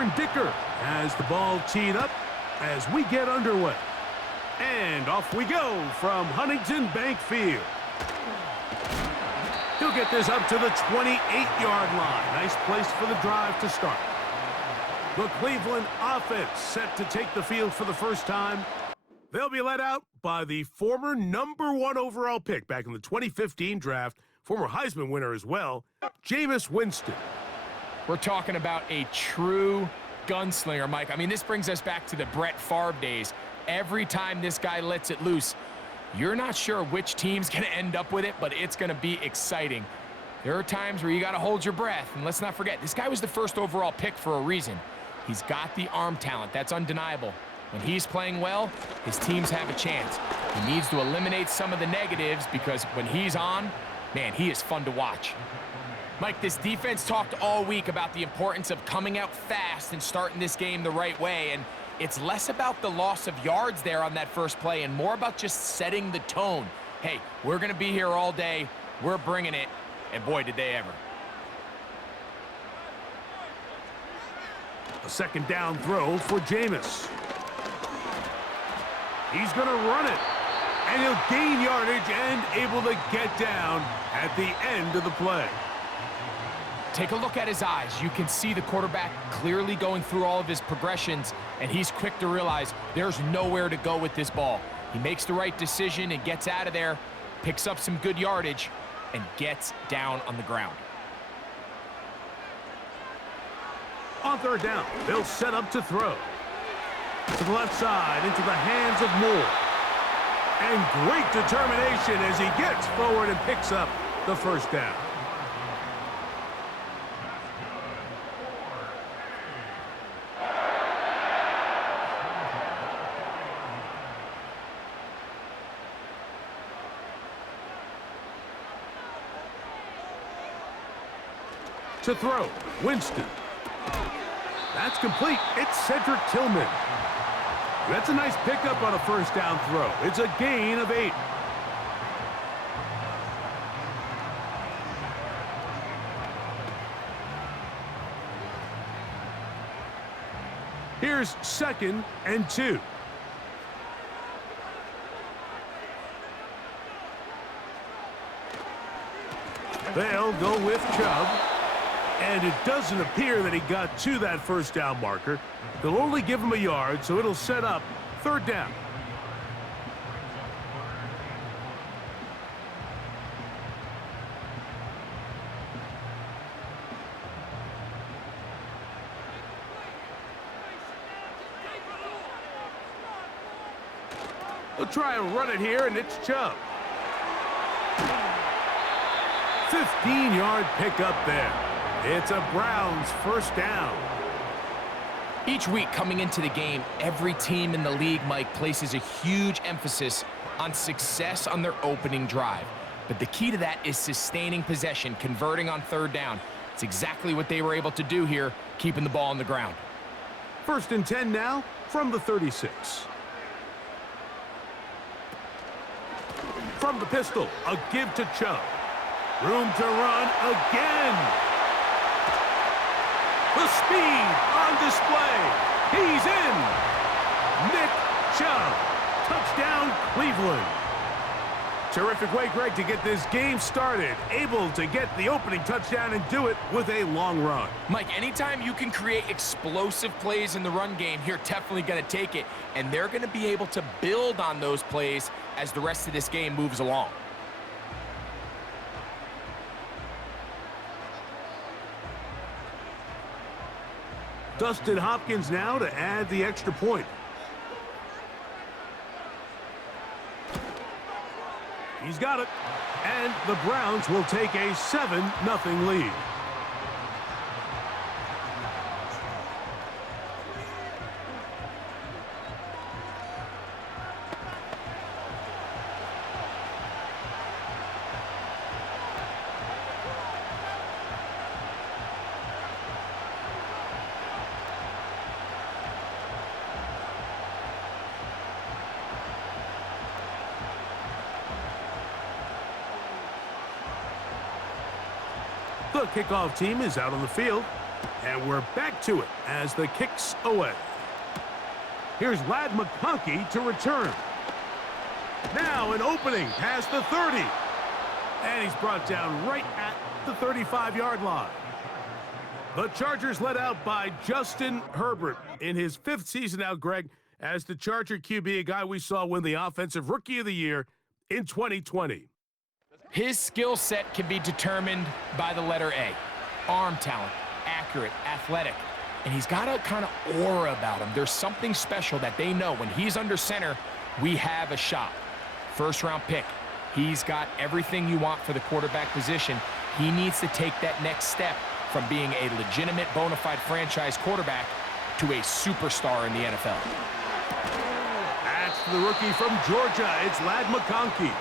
Cameron Dicker has the ball teed up as we get underway. And off we go from Huntington Bank Field. He'll get this up to the 28-yard line. Nice place for the drive to start. The Cleveland offense set to take the field for the first time. They'll be led out by the former #1 overall pick back in the 2015 draft, former Heisman winner as well, Jameis Winston. We're talking about a true gunslinger, Mike. I mean, this brings us back to the Brett Favre days. Every time this guy lets it loose, you're not sure which team's going to end up with it, but it's going to be exciting. There are times where you got to hold your breath, and let's not forget, this guy was the first overall pick for a reason. He's got the arm talent. That's undeniable. When he's playing well, his teams have a chance. He needs to eliminate some of the negatives because when he's on, man, he is fun to watch. Mike, this defense talked all week about the importance of coming out fast and starting this game the right way, and it's less about the loss of yards there on that first play and more about just setting the tone. Hey, we're going to be here all day. We're bringing it, and boy, did they ever. A second down throw for Jameis. He's going to run it, and he'll gain yardage and able to get down at the end of the play. Take a look at his eyes. You can see the quarterback clearly going through all of his progressions, and he's quick to realize there's nowhere to go with this ball. He makes the right decision and gets out of there, picks up some good yardage, and gets down on the ground. On third down, they'll set up to throw. To the left side, into the hands of Moore. And great determination as he gets forward and picks up the first down. To throw, Winston. That's complete. It's Cedric Tillman. That's a nice pickup on a first down throw. It's a gain of 8. Here's 2nd and 2. They'll go with Chubb. And it doesn't appear that he got to that first down marker. They'll only give him a yard, so it'll set up third down. They'll try and run it here, and it's Chubb. 15-yard pickup there. It's a Browns first down. Each week coming into the game, every team in the league, Mike, places a huge emphasis on success on their opening drive. But the key to that is sustaining possession, converting on third down. It's exactly what they were able to do here, keeping the ball on the ground. 1st and 10 now from the 36. From the pistol, a give to Chubb. Room to run again. The speed on display. He's in. Nick Chubb. Touchdown, Cleveland. Terrific way, Greg, to get this game started. Able to get the opening touchdown and do it with a long run. Mike, anytime you can create explosive plays in the run game, you're definitely going to take it. And they're going to be able to build on those plays as the rest of this game moves along. Dustin Hopkins now to add the extra point. He's got it. And the Browns will take a 7-0 lead. The kickoff team is out on the field. And we're back to it as the kick's away. Here's Ladd McConkey to return. Now an opening past the 30. And he's brought down right at the 35-yard line. The Chargers led out by Justin Herbert in his 5th season now, Greg, as the Charger QB, a guy we saw win the Offensive Rookie of the Year in 2020. His skill set can be determined by the letter A. Arm talent, accurate, athletic. And he's got a kind of aura about him. There's something special that they know when he's under center, we have a shot. First-round pick. He's got everything you want for the quarterback position. He needs to take that next step from being a legitimate, bona fide franchise quarterback to a superstar in the NFL. That's the rookie from Georgia. It's Ladd McConkey.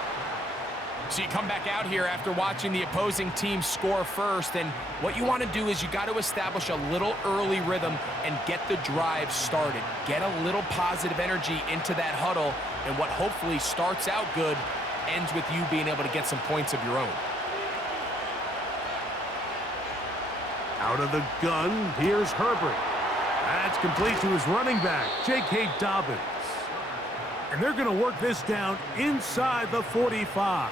So you come back out here after watching the opposing team score first, and what you want to do is you got to establish a little early rhythm and get the drive started. Get a little positive energy into that huddle, and what hopefully starts out good ends with you being able to get some points of your own. Out of the gun, here's Herbert. That's complete to his running back, J.K. Dobbins. And they're going to work this down inside the 45.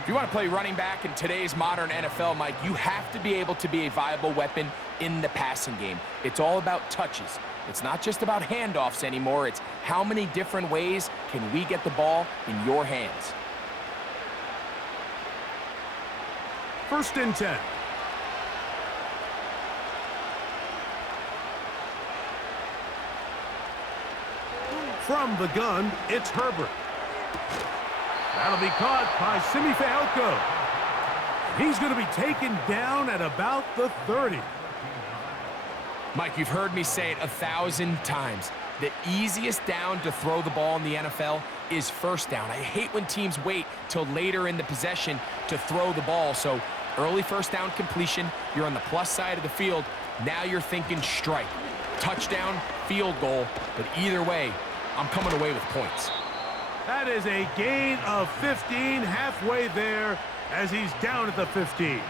If you want to play running back in today's modern NFL, Mike, you have to be able to be a viable weapon in the passing game. It's all about touches. It's not just about handoffs anymore. It's how many different ways can we get the ball in your hands. 1st and 10. From the gun, it's Herbert. That'll be caught by Simi Fehoko. He's going to be taken down at about the 30. Mike, you've heard me say it 1,000 times. The easiest down to throw the ball in the NFL is first down. I hate when teams wait till later in the possession to throw the ball. So early first down completion, you're on the plus side of the field. Now you're thinking strike, touchdown, field goal. But either way, I'm coming away with points. That is a gain of 15, halfway there as he's down at the 15.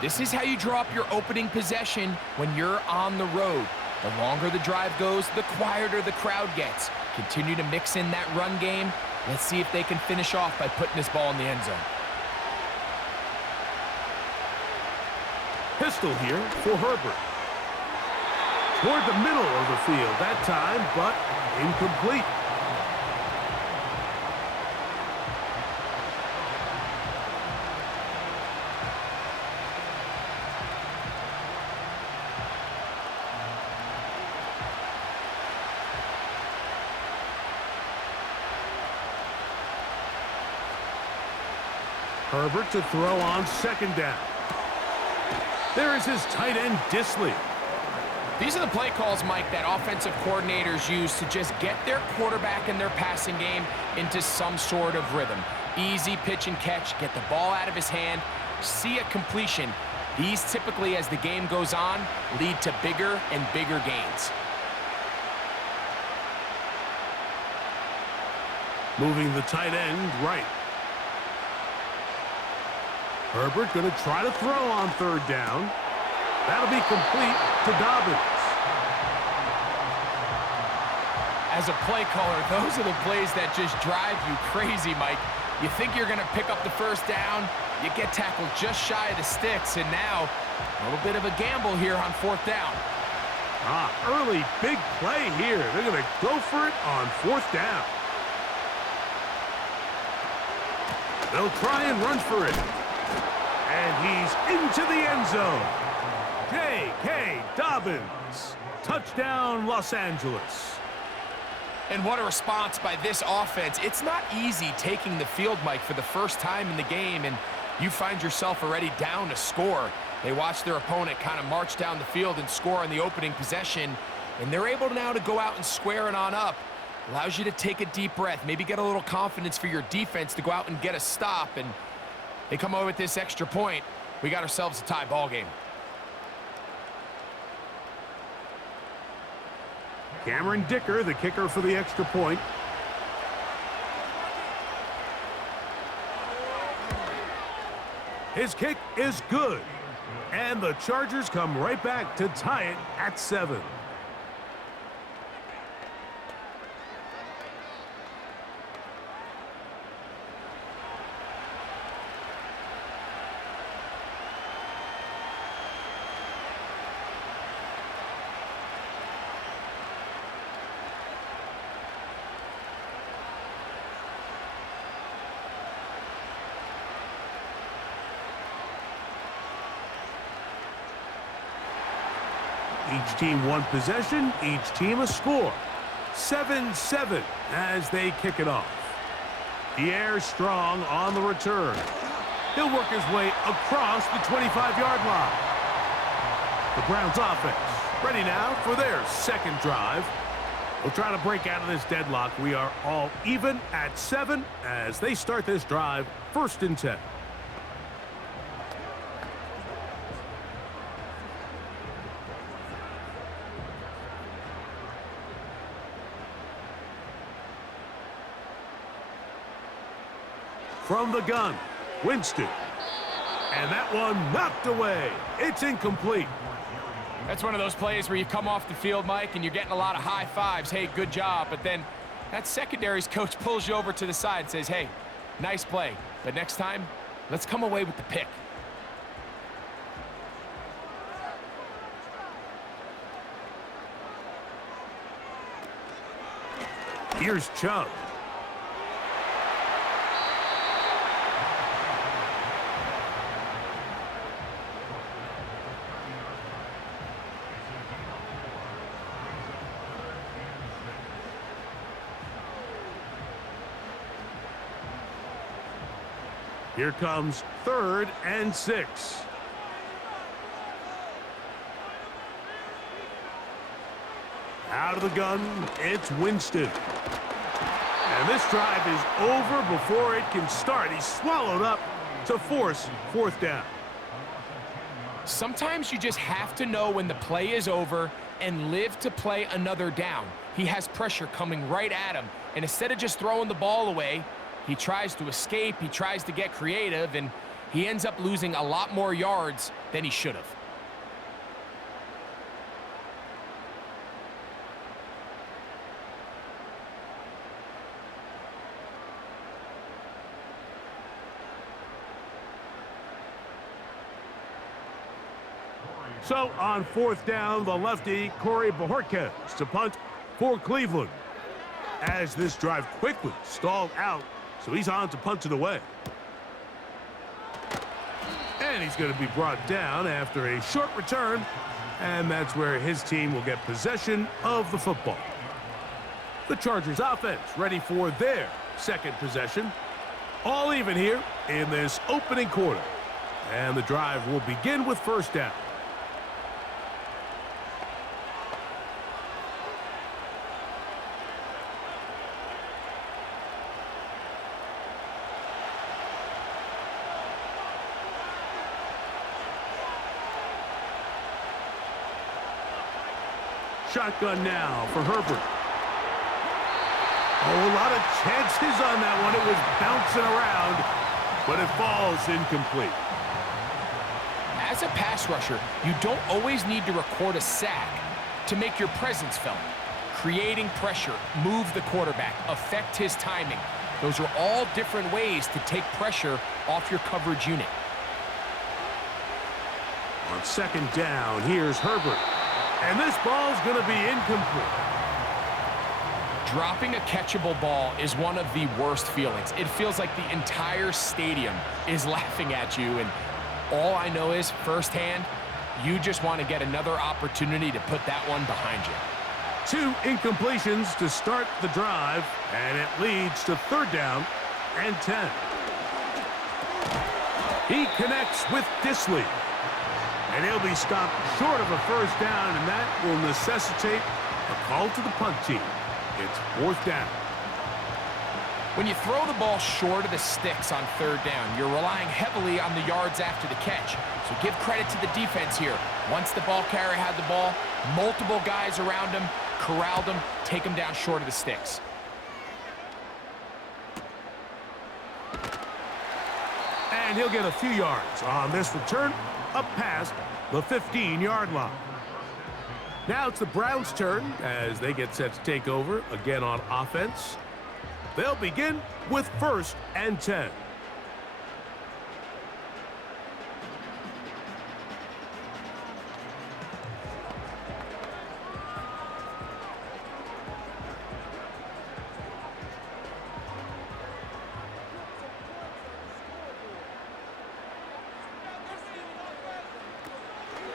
This is how you draw up your opening possession when you're on the road. The longer the drive goes, the quieter the crowd gets. Continue to mix in that run game. Let's see if they can finish off by putting this ball in the end zone. Pistol here for Herbert. Toward the middle of the field that time, but incomplete. Herbert to throw on 2nd down. There is his tight end, Disley. These are the play calls, Mike, that offensive coordinators use to just get their quarterback and their passing game into some sort of rhythm. Easy pitch and catch, get the ball out of his hand, see a completion. These typically, as the game goes on, lead to bigger and bigger gains. Moving the tight end right. Herbert going to try to throw on 3rd down. That'll be complete to Dobbins. As a play caller, those are the plays that just drive you crazy, Mike. You think you're going to pick up the 1st down, you get tackled just shy of the sticks, and now a little bit of a gamble here on 4th down. Early big play here. They're going to go for it on 4th down. They'll try and run for it. And he's into the end zone. J.K. Dobbins. Touchdown, Los Angeles. And what a response by this offense. It's not easy taking the field, Mike, for the first time in the game, and you find yourself already down to score. They watch their opponent kind of march down the field and score on the opening possession, and they're able now to go out and square it on up. Allows you to take a deep breath, maybe get a little confidence for your defense to go out and get a stop, and they come away with this extra point. We got ourselves a tie ball game. Cameron Dicker, the kicker for the extra point. His kick is good. And the Chargers come right back to tie it at 7. Each team one possession, each team a score. 7-7 as they kick it off. Pierre strong on the return. He'll work his way across the 25-yard line. The Browns offense ready now for their second drive. We'll try to break out of this deadlock. We are all even at 7 as they start this drive, 1st and 10. From the gun, Winston. And that one knocked away. It's incomplete. That's one of those plays where you come off the field, Mike, and you're getting a lot of high fives. Hey, good job. But then that secondary's coach pulls you over to the side and says, hey, nice play. But next time, let's come away with the pick. Here's Chubb. Here comes 3rd and 6. Out of the gun, it's Winston. And this drive is over before it can start. He's swallowed up to force 4th down. Sometimes you just have to know when the play is over and live to play another down. He has pressure coming right at him, and instead of just throwing the ball away, he tries to escape, he tries to get creative, and he ends up losing a lot more yards than he should have. So on 4th down, the lefty, Corey Bojorquez to punt for Cleveland. As this drive quickly stalled out, so he's on to punt it away. And he's going to be brought down after a short return, and that's where his team will get possession of the football. The Chargers offense ready for their second possession. All even here in this opening quarter. And the drive will begin with 1st down. Shotgun now for Herbert. Oh, a lot of chances on that one. It was bouncing around, but it falls incomplete. As a pass rusher, you don't always need to record a sack to make your presence felt. Creating pressure, move the quarterback, affect his timing. Those are all different ways to take pressure off your coverage unit. On 2nd down, here's Herbert. And this ball's going to be incomplete. Dropping a catchable ball is one of the worst feelings. It feels like the entire stadium is laughing at you, and all I know is firsthand, you just want to get another opportunity to put that one behind you. 2 incompletions to start the drive, and it leads to 3rd down and 10. He connects with Disley. And he'll be stopped short of a 1st down, and that will necessitate a call to the punt team. It's 4th down. When you throw the ball short of the sticks on 3rd down, you're relying heavily on the yards after the catch. So give credit to the defense here. Once the ball carrier had the ball, multiple guys around him, corralled him, take him down short of the sticks. And he'll get a few yards on this return up past the 15-yard line. Now it's the Browns' turn as they get set to take over again on offense. They'll begin with 1st and 10.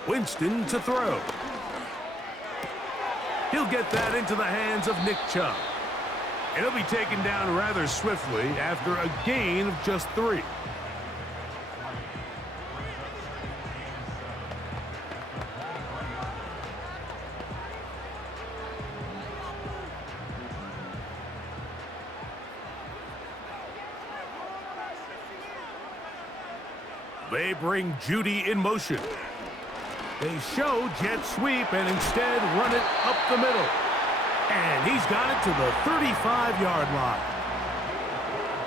Winston to throw. He'll get that into the hands of Nick Chubb. And he'll be taken down rather swiftly after a gain of just 3. They bring Judy in motion. They show jet sweep and instead run it up the middle. And he's got it to the 35-yard line.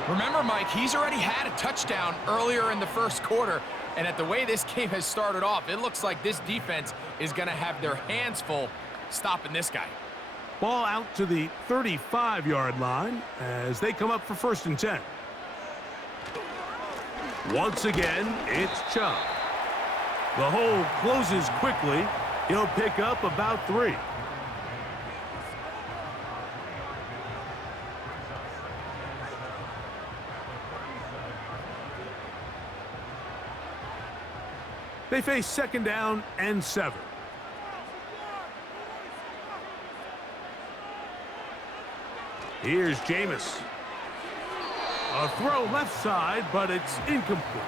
Remember, Mike, he's already had a touchdown earlier in the first quarter. And at the way this game has started off, it looks like this defense is going to have their hands full stopping this guy. Ball out to the 35-yard line as they come up for 1st and 10. Once again, it's Chubb. The hole closes quickly. He'll pick up about 3. They face 2nd down and 7. Here's Jameis. A throw left side, but it's incomplete.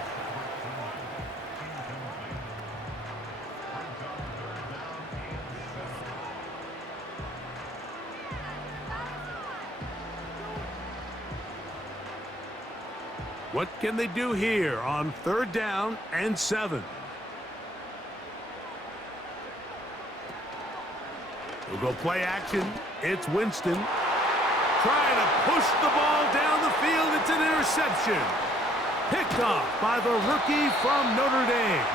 What can they do here on 3rd down and 7? We'll go play action. It's Winston. Trying to push the ball down the field. It's an interception. Picked off by the rookie from Notre Dame.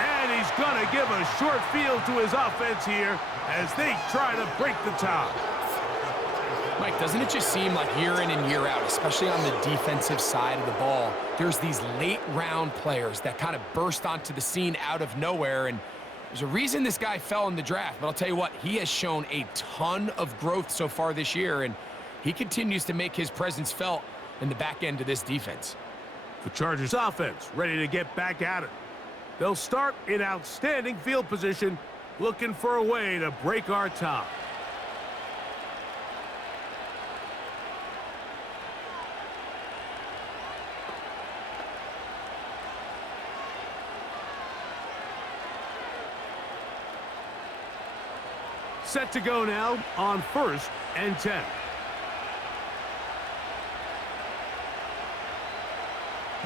And he's going to give a short field to his offense here as they try to break the tie. Mike, doesn't it just seem like year in and year out, especially on the defensive side of the ball, there's these late-round players that kind of burst onto the scene out of nowhere, and there's a reason this guy fell in the draft, but I'll tell you what, he has shown a ton of growth so far this year, and he continues to make his presence felt in the back end of this defense. The Chargers offense ready to get back at it. They'll start in outstanding field position, looking for a way to break our tie. Set to go now on 1st and 10.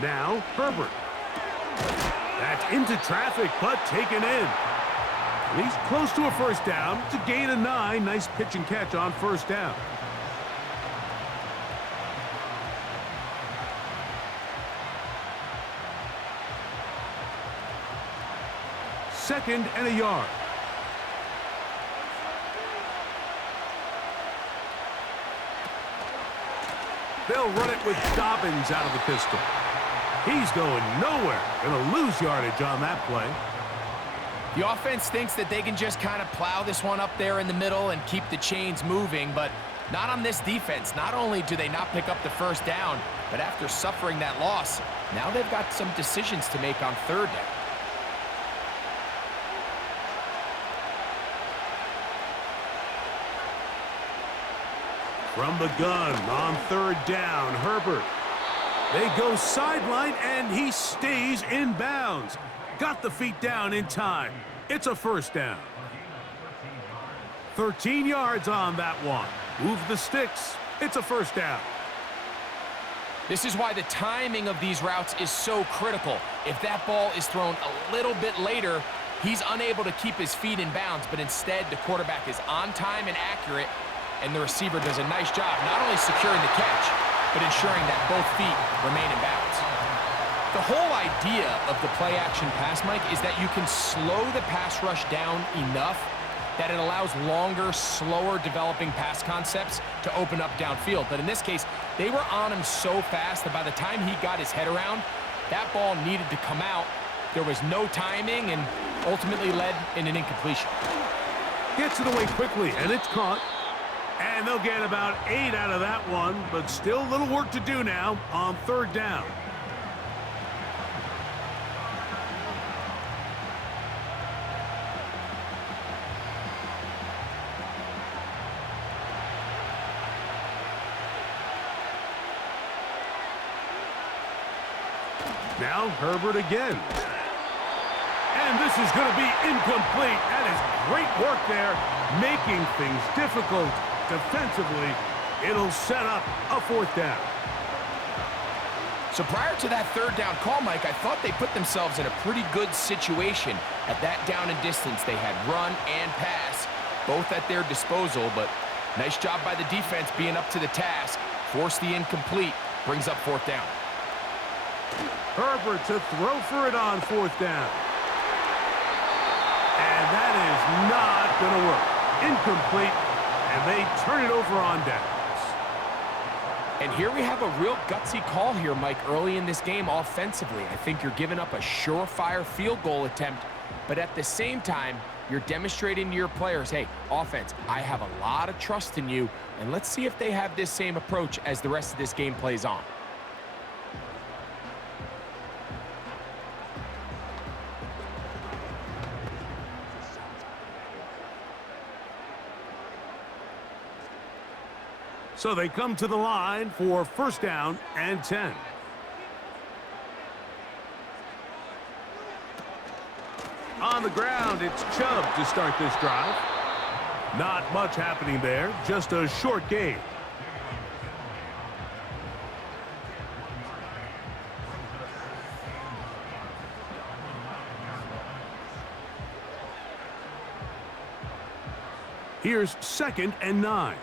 Now Herbert. That's into traffic, but taken in. And he's close to a 1st down. It's a gain of 9. Nice pitch and catch on 1st down. Second and a yard. They'll run it with Dobbins out of the pistol. He's going nowhere. Going to lose yardage on that play. The offense thinks that they can just kind of plow this one up there in the middle and keep the chains moving, but not on this defense. Not only do they not pick up the 1st down, but after suffering that loss, now they've got some decisions to make on 3rd down. From the gun on 3rd down, Herbert. They go sideline, and he stays in bounds. Got the feet down in time. It's a 1st down. 13 yards on that one. Move the sticks. It's a 1st down. This is why the timing of these routes is so critical. If that ball is thrown a little bit later, he's unable to keep his feet in bounds, but instead the quarterback is on time and accurate, and the receiver does a nice job not only securing the catch, but ensuring that both feet remain in bounds. The whole idea of the play-action pass, Mike, is that you can slow the pass rush down enough that it allows longer, slower developing pass concepts to open up downfield. But in this case, they were on him so fast that by the time he got his head around, that ball needed to come out. There was no timing and ultimately led in an incompletion. Gets it away quickly, and it's caught. And they'll get about 8 out of that one, but still a little work to do now on 3rd down. Now Herbert again. And this is going to be incomplete. That is great work there, making things difficult defensively. It'll set up a 4th down. So prior to that 3rd down call, Mike, I thought they put themselves in a pretty good situation at that down and distance. They had run and pass, both at their disposal, but nice job by the defense being up to the task. Force the incomplete, brings up 4th down. Herbert to throw for it on 4th down. And that is not going to work. Incomplete, and they turn it over on downs. And here we have a real gutsy call here, Mike, early in this game offensively. I think you're giving up a surefire field goal attempt, but at the same time, you're demonstrating to your players, hey, offense, I have a lot of trust in you, and let's see if they have this same approach as the rest of this game plays on. So they come to the line for 1st down and 10. On the ground, it's Chubb to start this drive. Not much happening there, just a short gain. Here's 2nd and 9.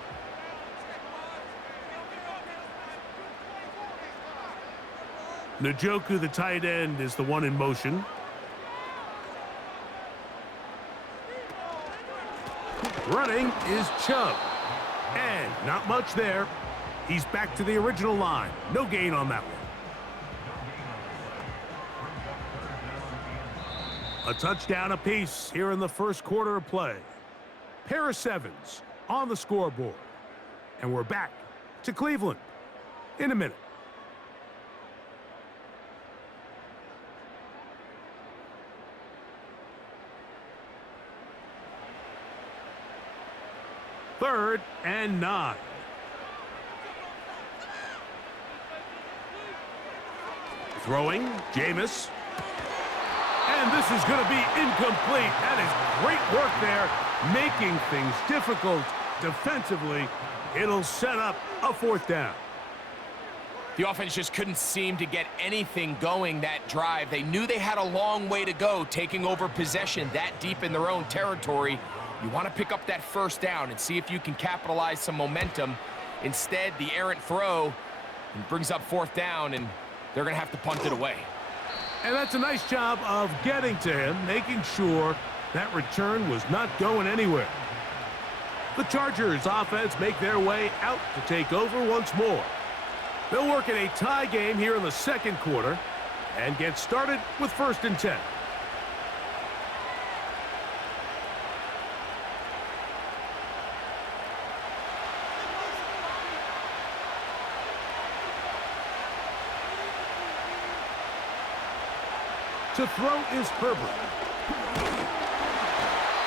Njoku, the tight end, is the one in motion. Running is Chubb. And not much there. He's back to the original line. No gain on that one. A touchdown apiece here in the 1st quarter of play. Pair of 7s on the scoreboard. And we're back to Cleveland in a minute. Third and 9. Throwing, Jameis. And this is going to be incomplete. That is great work there, making things difficult defensively. It'll set up a 4th down. The offense just couldn't seem to get anything going that drive. They knew they had a long way to go, taking over possession that deep in their own territory. You want to pick up that 1st down and see if you can capitalize some momentum. Instead, the errant throw brings up 4th down, and they're going to have to punt it away. And that's a nice job of getting to him, making sure that return was not going anywhere. The Chargers offense make their way out to take over once more. They'll work in a tie game here in the 2nd quarter and get started with 1st and 10. To throw is Herbert.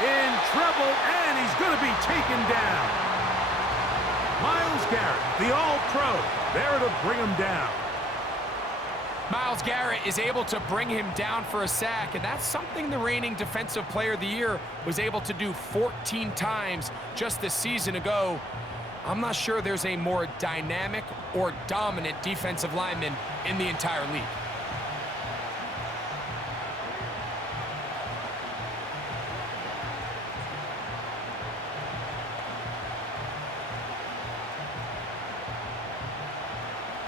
In trouble, and he's going to be taken down. Myles Garrett, the All-Pro, there to bring him down. Myles Garrett is able to bring him down for a sack, and that's something the reigning Defensive Player of the Year was able to do 14 times just this season ago. I'm not sure there's a more dynamic or dominant defensive lineman in the entire league.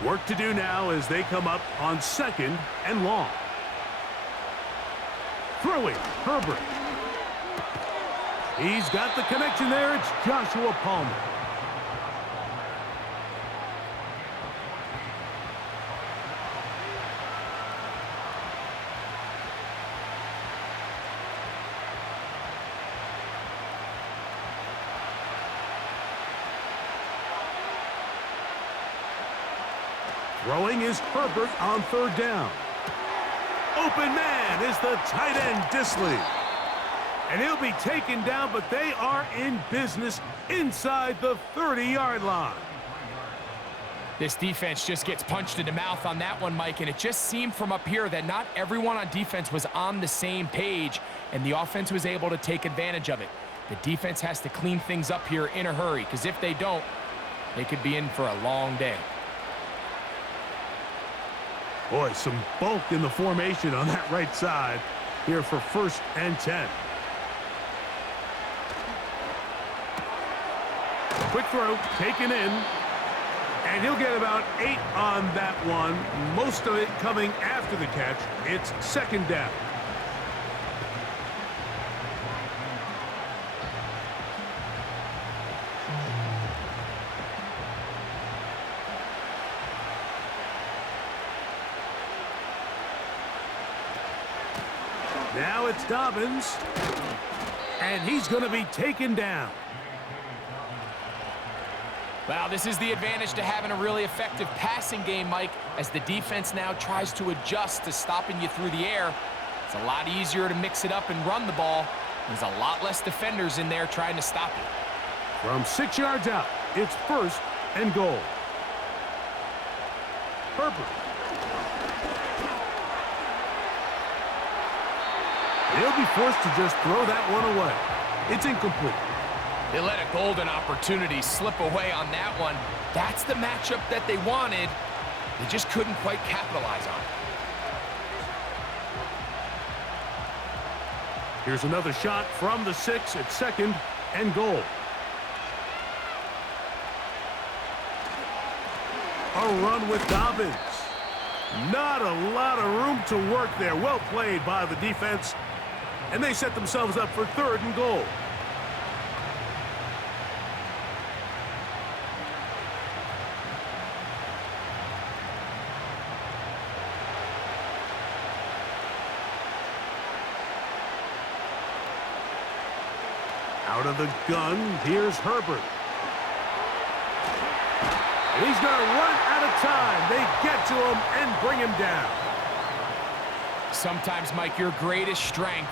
Work to do now as they come up on 2nd and long. Throwing, Herbert. He's got the connection there. It's Joshua Palmer. Throwing is Herbert on 3rd down. Open man is the tight end, Disley. And he'll be taken down, but they are in business inside the 30-yard line. This defense just gets punched in the mouth on that one, Mike, and it just seemed from up here that not everyone on defense was on the same page, and the offense was able to take advantage of it. The defense has to clean things up here in a hurry, because if they don't, they could be in for a long day. Boy, some bulk in the formation on that right side here for 1st and 10. Quick throw, taken in, and he'll get about 8 on that one. Most of it coming after the catch. It's 2nd down. Now it's Dobbins, and he's going to be taken down. Well, this is the advantage to having a really effective passing game, Mike, as the defense now tries to adjust to stopping you through the air. It's a lot easier to mix it up and run the ball. There's a lot less defenders in there trying to stop you. From 6 yards out, it's 1st and goal. Herbert. He'll be forced to just throw that one away. It's incomplete. They let a golden opportunity slip away on that one. That's the matchup that they wanted. They just couldn't quite capitalize on it. Here's another shot from the 6 at 2nd and goal. A run with Dobbins. Not a lot of room to work there. Well played by the defense. And they set themselves up for 3rd and goal. Out of the gun, here's Herbert. And he's going to run out of time. They get to him and bring him down. Sometimes, Mike, your greatest strength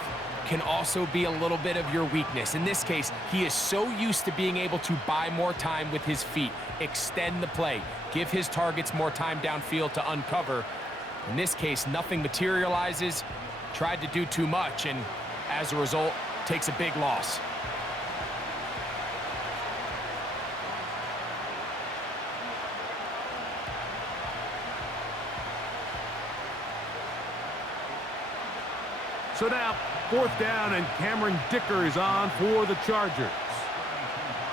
can also be a little bit of your weakness. In this case, he is so used to being able to buy more time with his feet, extend the play, give his targets more time downfield to uncover. In this case, nothing materializes, tried to do too much, and as a result, takes a big loss. So now, 4th down, and Cameron Dicker is on for the Chargers.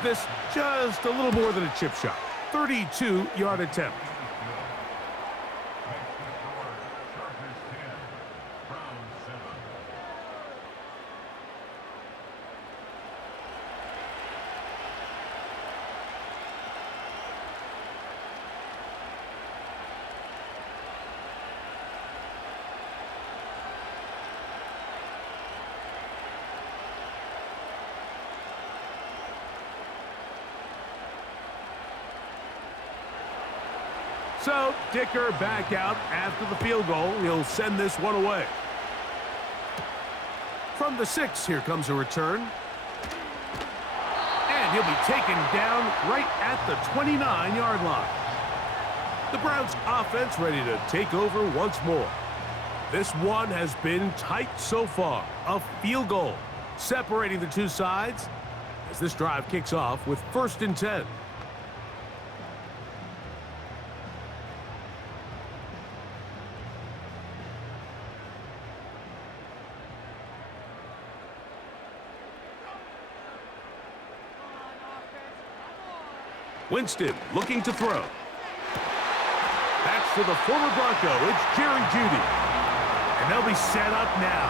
This just a little more than a chip shot. 32-yard attempt. So, Dicker back out after the field goal. He'll send this one away. From the 6, here comes a return. And he'll be taken down right at the 29-yard line. The Browns offense ready to take over once more. This one has been tight so far. A field goal separating the two sides as this drive kicks off with 1st and 10. Winston looking to throw. for the former Bronco. It's Jerry Jeudy. And they'll be set up now.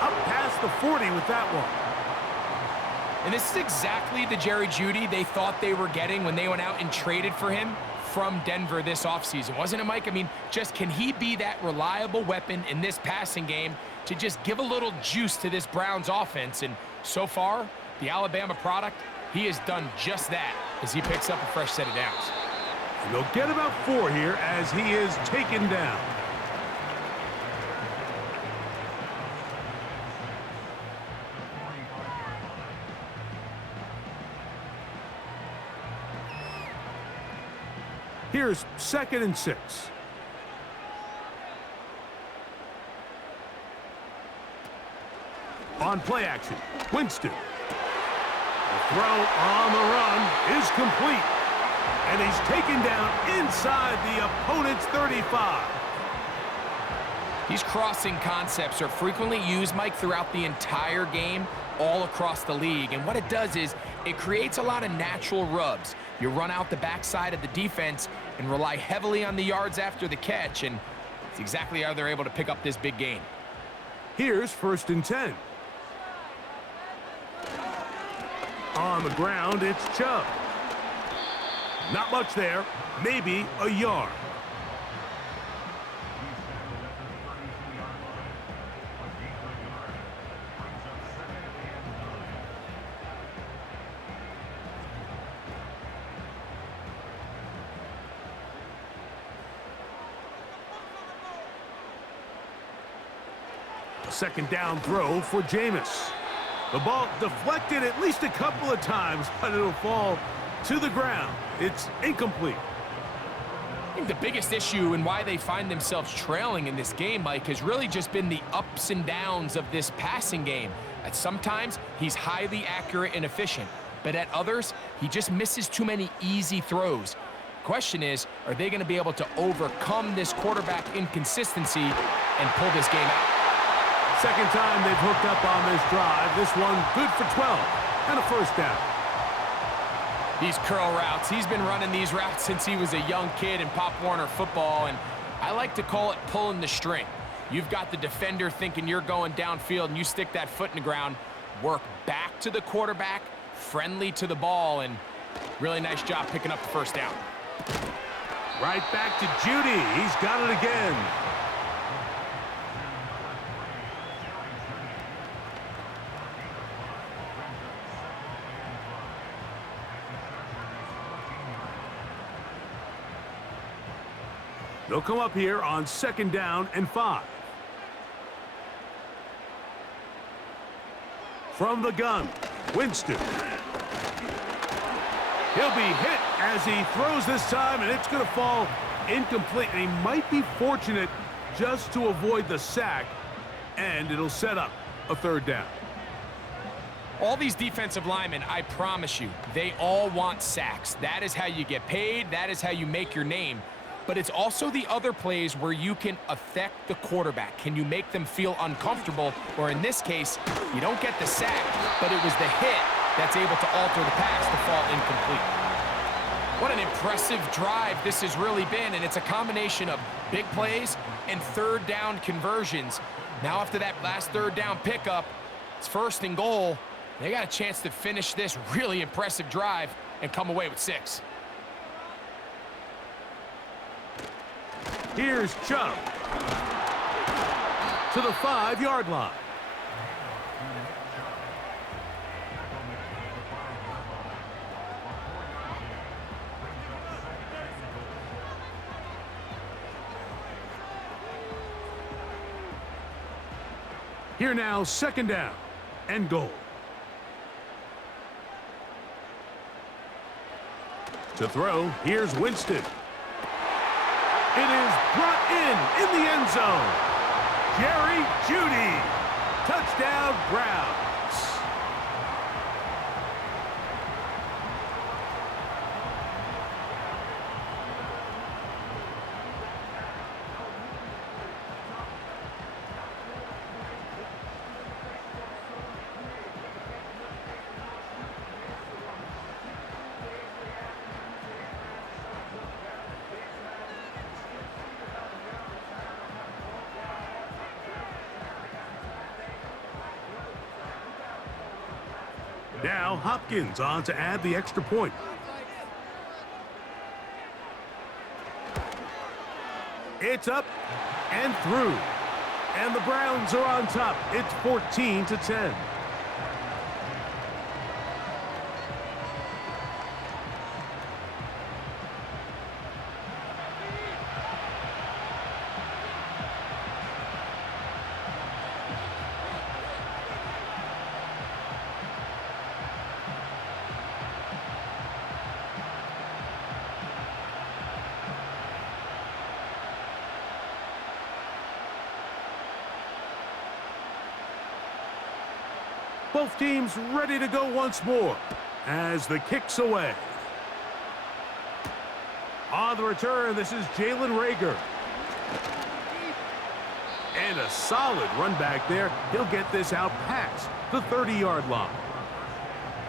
Up past the 40 with that one. And this is exactly the Jerry Jeudy they thought they were getting when they went out and traded for him from Denver this offseason. Wasn't it, Mike? I mean, just can he be that reliable weapon in this passing game to just give a little juice to this Browns offense? And so far, the Alabama product, he has done just that as he picks up a fresh set of downs. And they'll get about 4 here as he is taken down. Here's 2nd and 6. On play action, Winston. The throw on the run is complete. And he's taken down inside the opponent's 35. These crossing concepts are frequently used, Mike, throughout the entire game, all across the league. And what it does is it creates a lot of natural rubs. You run out the backside of the defense and rely heavily on the yards after the catch, and it's exactly how they're able to pick up this big gain. Here's 1st and 10. On the ground, it's Chubb. Not much there, maybe a yard. A 2nd down throw for Jameis. The ball deflected at least a couple of times, but it'll fall to the ground. It's incomplete. I think the biggest issue and why they find themselves trailing in this game, Mike, has really just been the ups and downs of this passing game. At sometimes, he's highly accurate and efficient, but at others, he just misses too many easy throws. Question is, are they going to be able to overcome this quarterback inconsistency and pull this game out? 2nd time they've hooked up on this drive. This one good for 12 and a 1st down. These curl routes, he's been running these routes since he was a young kid in Pop Warner football, and I like to call it pulling the string. You've got the defender thinking you're going downfield, and you stick that foot in the ground, work back to the quarterback, friendly to the ball, and really nice job picking up the 1st down. Right back to Jeudy. He's got it again. They'll come up here on 2nd down and 5. From the gun, Winston. He'll be hit as he throws this time, and it's going to fall incomplete. And he might be fortunate just to avoid the sack, and it'll set up a 3rd down. All these defensive linemen, I promise you, they all want sacks. That is how you get paid. That is how you make your name. But it's also the other plays where you can affect the quarterback. Can you make them feel uncomfortable? Or in this case, you don't get the sack, but it was the hit that's able to alter the pass to fall incomplete. What an impressive drive this has really been, and it's a combination of big plays and 3rd down conversions. Now after that last 3rd down pickup, it's 1st and goal. They got a chance to finish this really impressive drive and come away with 6. Here's Chubb to the 5-yard line. Here now, 2nd down and goal. To throw, here's Winston. It is brought in the end zone. Jerry Jeudy. Touchdown, Browns. Now Hopkins on to add the extra point. It's up and through. And the Browns are on top. It's 14-10. Both teams ready to go once more as the kick's away. On the return, this is Jalen Reagor. And a solid run back there. He'll get this out past the 30-yard line.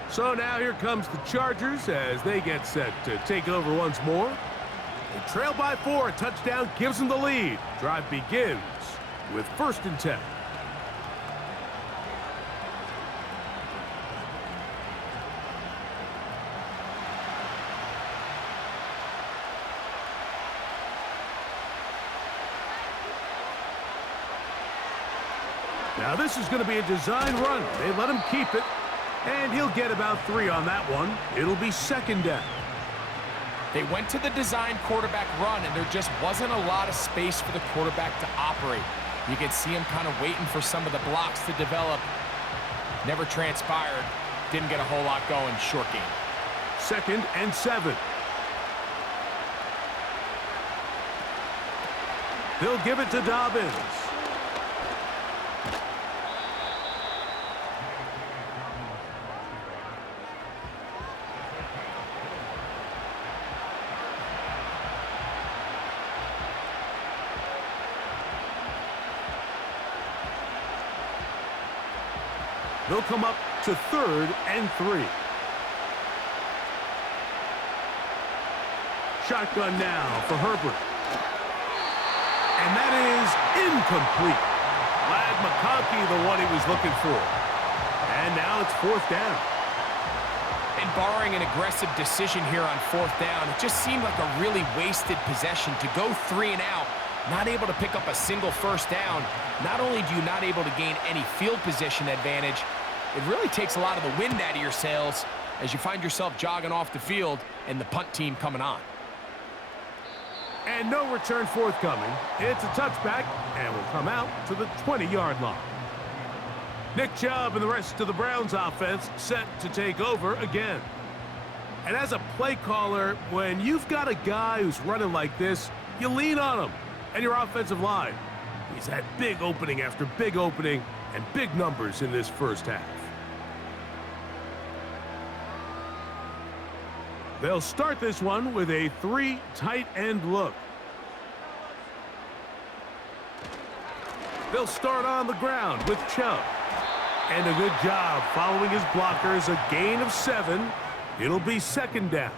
So now here comes the Chargers as they get set to take over once more. They trail by 4. A touchdown gives them the lead. Drive begins with 1st and 10. Now this is going to be a design run. They let him keep it, and he'll get about 3 on that one. It'll be 2nd down. They went to the design quarterback run, and there just wasn't a lot of space for the quarterback to operate. You can see him kind of waiting for some of the blocks to develop. Never transpired. Didn't get a whole lot going. Short game. 2nd and 7. They'll give it to Dobbins. They'll come up to 3rd and 3. Shotgun now for Herbert. And that is incomplete. Glad McConkey the one he was looking for. And now it's 4th down. And barring an aggressive decision here on 4th down, it just seemed like a really wasted possession to go 3 and out. Not able to pick up a single 1st down. Not only do you not able to gain any field position advantage, it really takes a lot of the wind out of your sails as you find yourself jogging off the field and the punt team coming on. And no return forthcoming. It's a touchback and will come out to the 20-yard line. Nick Chubb and the rest of the Browns offense set to take over again. And as a play caller, when you've got a guy who's running like this, you lean on him and your offensive line. He's had big opening after big opening and big numbers in this first half. They'll start this one with a 3 tight end look. They'll start on the ground with Chubb. And a good job following his blockers, a gain of 7. It'll be 2nd down.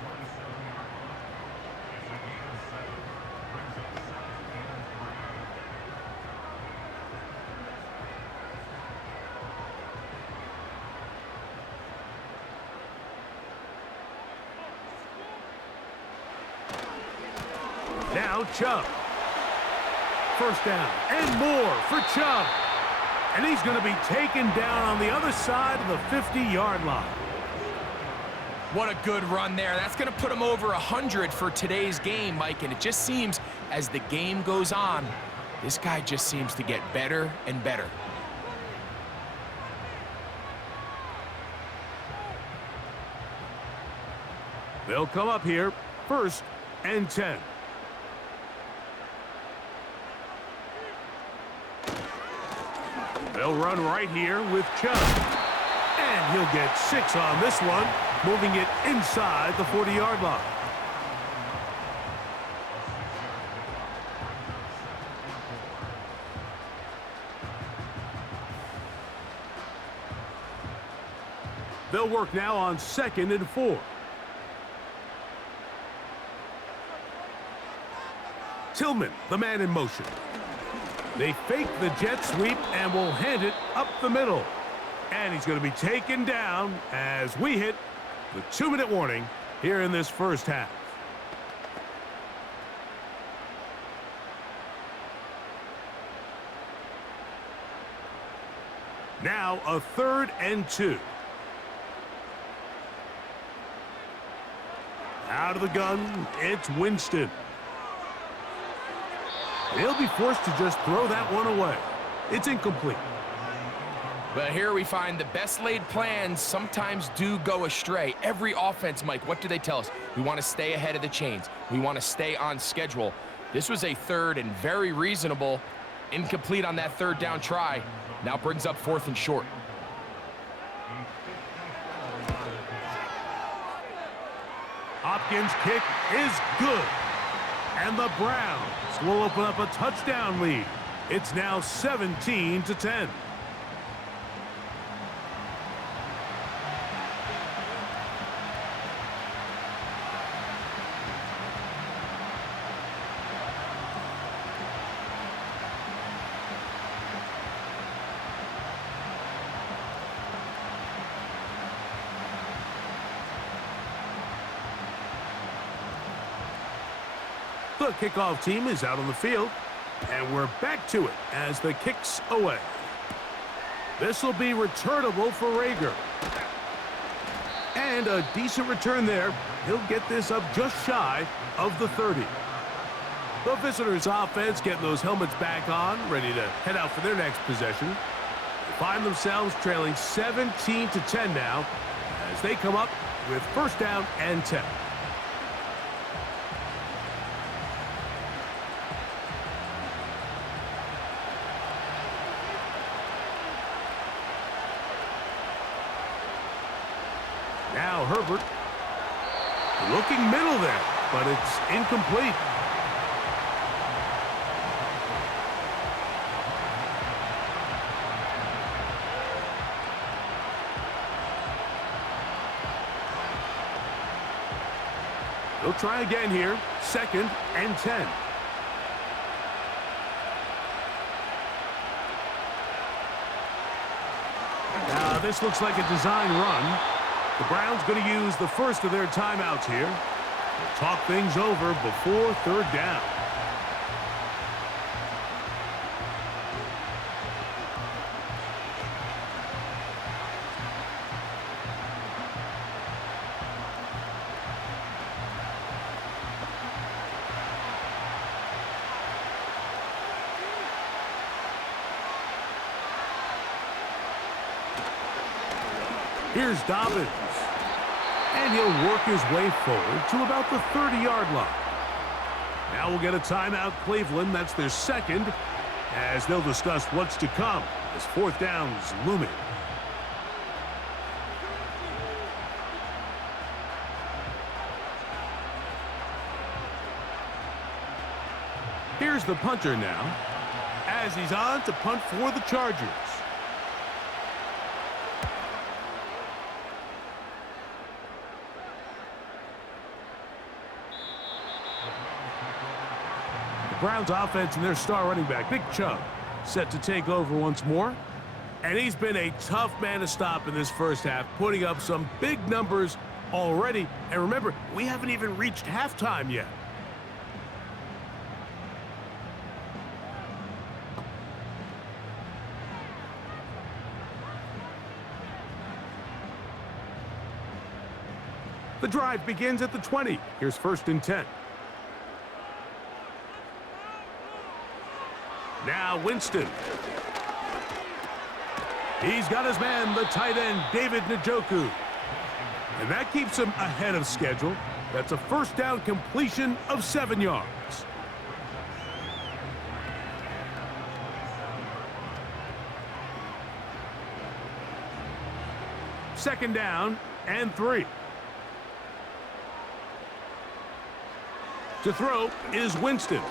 Now Chubb. 1st down and more for Chubb. And he's going to be taken down on the other side of the 50-yard line. What a good run there. That's going to put him over 100 for today's game, Mike. And it just seems as the game goes on, this guy just seems to get better and better. They'll come up here 1st and 10. They'll run right here with Chubb. And he'll get 6 on this one, moving it inside the 40-yard line. They'll work now on 2nd and 4. Tillman, the man in motion. They fake the jet sweep and will hand it up the middle. And he's going to be taken down as we hit the 2-minute warning here in this first half. Now a 3rd and 2. Out of the gun, it's Winston. He'll be forced to just throw that one away. It's incomplete. But here we find the best laid plans sometimes do go astray. Every offense, Mike, what do they tell us? We want to stay ahead of the chains. We want to stay on schedule. This was a 3rd and very reasonable. Incomplete on that 3rd down try. Now brings up 4th and short. Hopkins' kick is good. And the Browns will open up a touchdown lead. It's now 17-10. The kickoff team is out on the field, and we're back to it as the kick's away. This will be returnable for Rager. And a decent return there. He'll get this up just shy of the 30. The visitors' offense getting those helmets back on, ready to head out for their next possession. They find themselves trailing 17-10 now as they come up with 1st down and 10. Now Herbert looking middle there, but it's incomplete. They'll try again here, 2nd and 10. Now this looks like a design run. The Browns going to use the first of their timeouts here. They'll talk things over before 3rd down. Here's Dobbins. And he'll work his way forward to about the 30-yard line. Now we'll get a timeout, Cleveland. That's their 2nd, as they'll discuss what's to come as 4th down's looming. Here's the punter now, as he's on to punt for the Chargers. Browns offense and their star running back, Nick Chubb, set to take over once more. And he's been a tough man to stop in this first half, putting up some big numbers already. And remember, we haven't even reached halftime yet. The drive begins at the 20. Here's 1st and 10. Now Winston. He's got his man, the tight end, David Njoku. And that keeps him ahead of schedule. That's a 1st down completion of 7 yards. Second down and 3. To throw is Winston.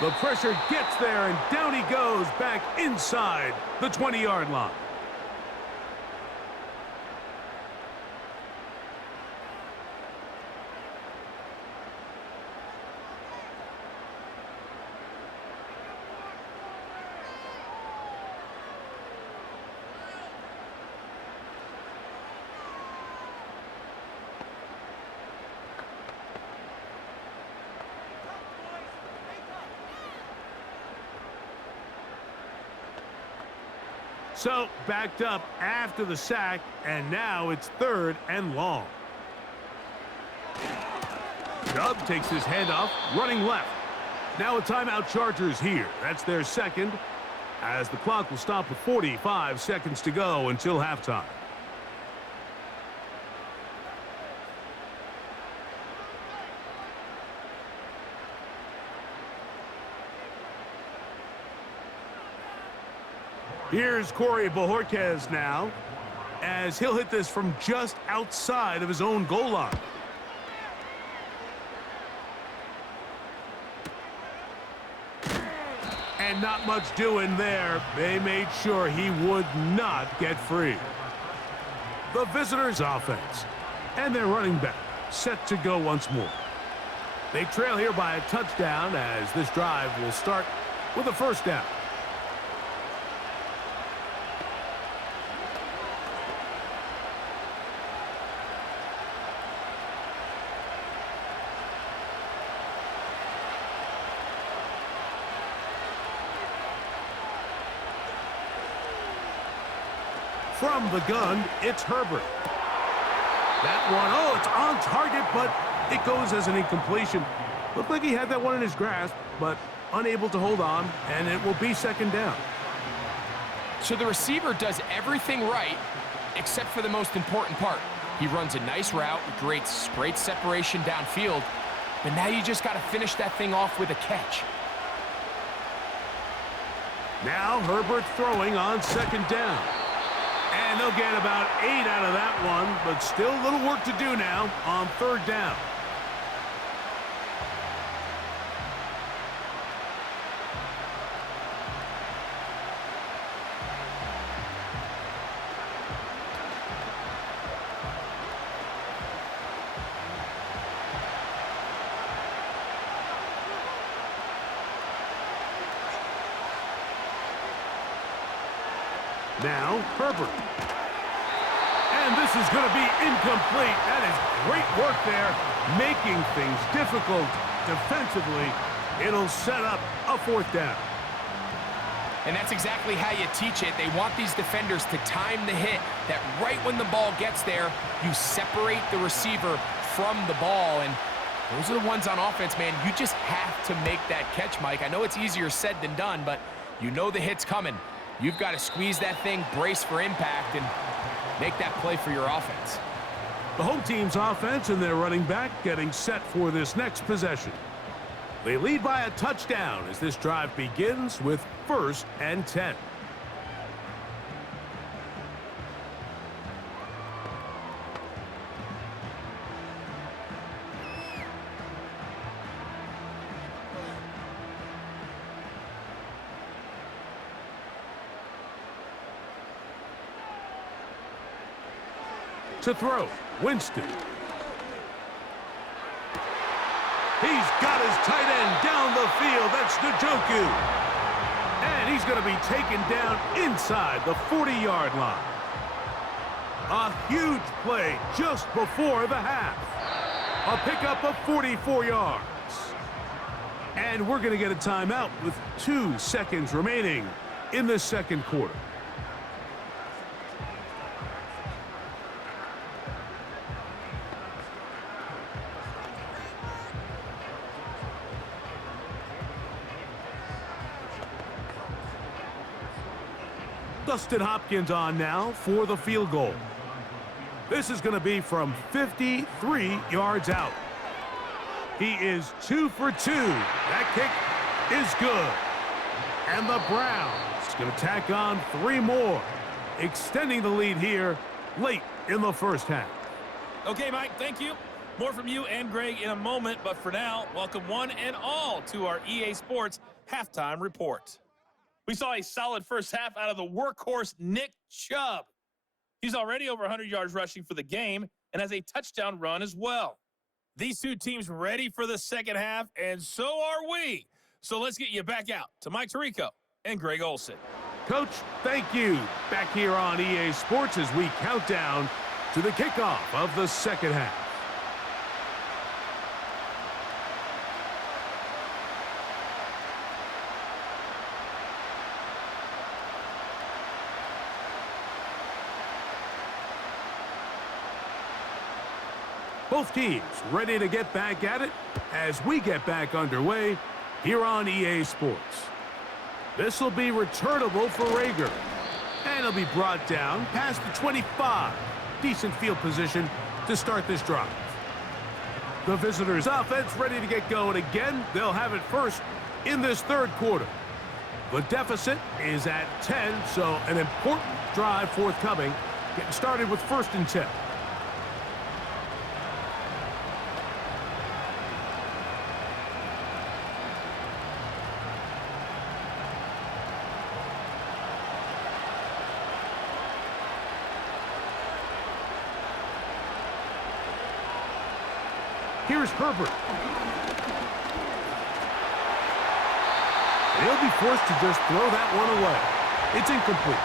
The pressure gets there, and down he goes back inside the 20-yard line. So backed up after the sack, and now it's 3rd and long. Chubb takes his handoff, running left. Now a timeout Chargers here. That's their 2nd, as the clock will stop with 45 seconds to go until halftime. Here's Corey Bojorquez now, as he'll hit this from just outside of his own goal line. And not much doing there. They made sure he would not get free. The visitors' offense and their running back set to go once more. They trail here by a touchdown, as this drive will start with a 1st down. From the gun, it's Herbert. That one, oh, it's on target, but it goes as an incompletion. Looked like he had that one in his grasp, but unable to hold on, and it will be 2nd down. So the receiver does everything right, except for the most important part. He runs a nice route, great separation downfield, but now you just got to finish that thing off with a catch. Now Herbert throwing on 2nd down. And they'll get about 8 out of that one, but still a little work to do now on 3rd down. Now, Herbert. And this is going to be incomplete. That is great work there, making things difficult defensively. It'll set up a 4th down. And that's exactly how you teach it. They want these defenders to time the hit, that right when the ball gets there, you separate the receiver from the ball. And those are the ones on offense, man. You just have to make that catch, Mike. I know it's easier said than done, but you know the hit's coming. You've got to squeeze that thing, brace for impact, and make that play for your offense. The home team's offense and their running back getting set for this next possession. They lead by a touchdown as this drive begins with 1st and 10. To throw, Winston. He's got his tight end down the field. That's Njoku. And he's going to be taken down inside the 40-yard line. A huge play just before the half. A pickup of 44 yards. And we're going to get a timeout with 2 seconds remaining in the 2nd quarter. Dustin Hopkins on now for the field goal. This is going to be from 53 yards out. He is 2 for 2. That kick is good. And the Browns going to tack on 3 more, extending the lead here late in the 1st half. Okay, Mike, thank you. More from you and Greg in a moment, but for now, welcome one and all to our EA Sports Halftime Report. We saw a solid first half out of the workhorse Nick Chubb. He's already over 100 yards rushing for the game and has a touchdown run as well. These two teams ready for the second half, and so are we. So let's get you back out to Mike Tirico and Greg Olson. Coach, thank you. Back here on EA Sports as we count down to the kickoff of the second half. Both teams ready to get back at it as we get back underway here on EA Sports. This will be returnable for Rager. And he'll be brought down past the 25. Decent field position to start this drive. The visitors' offense ready to get going again. They'll have it first in this third quarter. The deficit is at 10, so an important drive forthcoming. Getting started with 1st and 10. Here's Herbert. They'll be forced to just throw that one away. It's incomplete.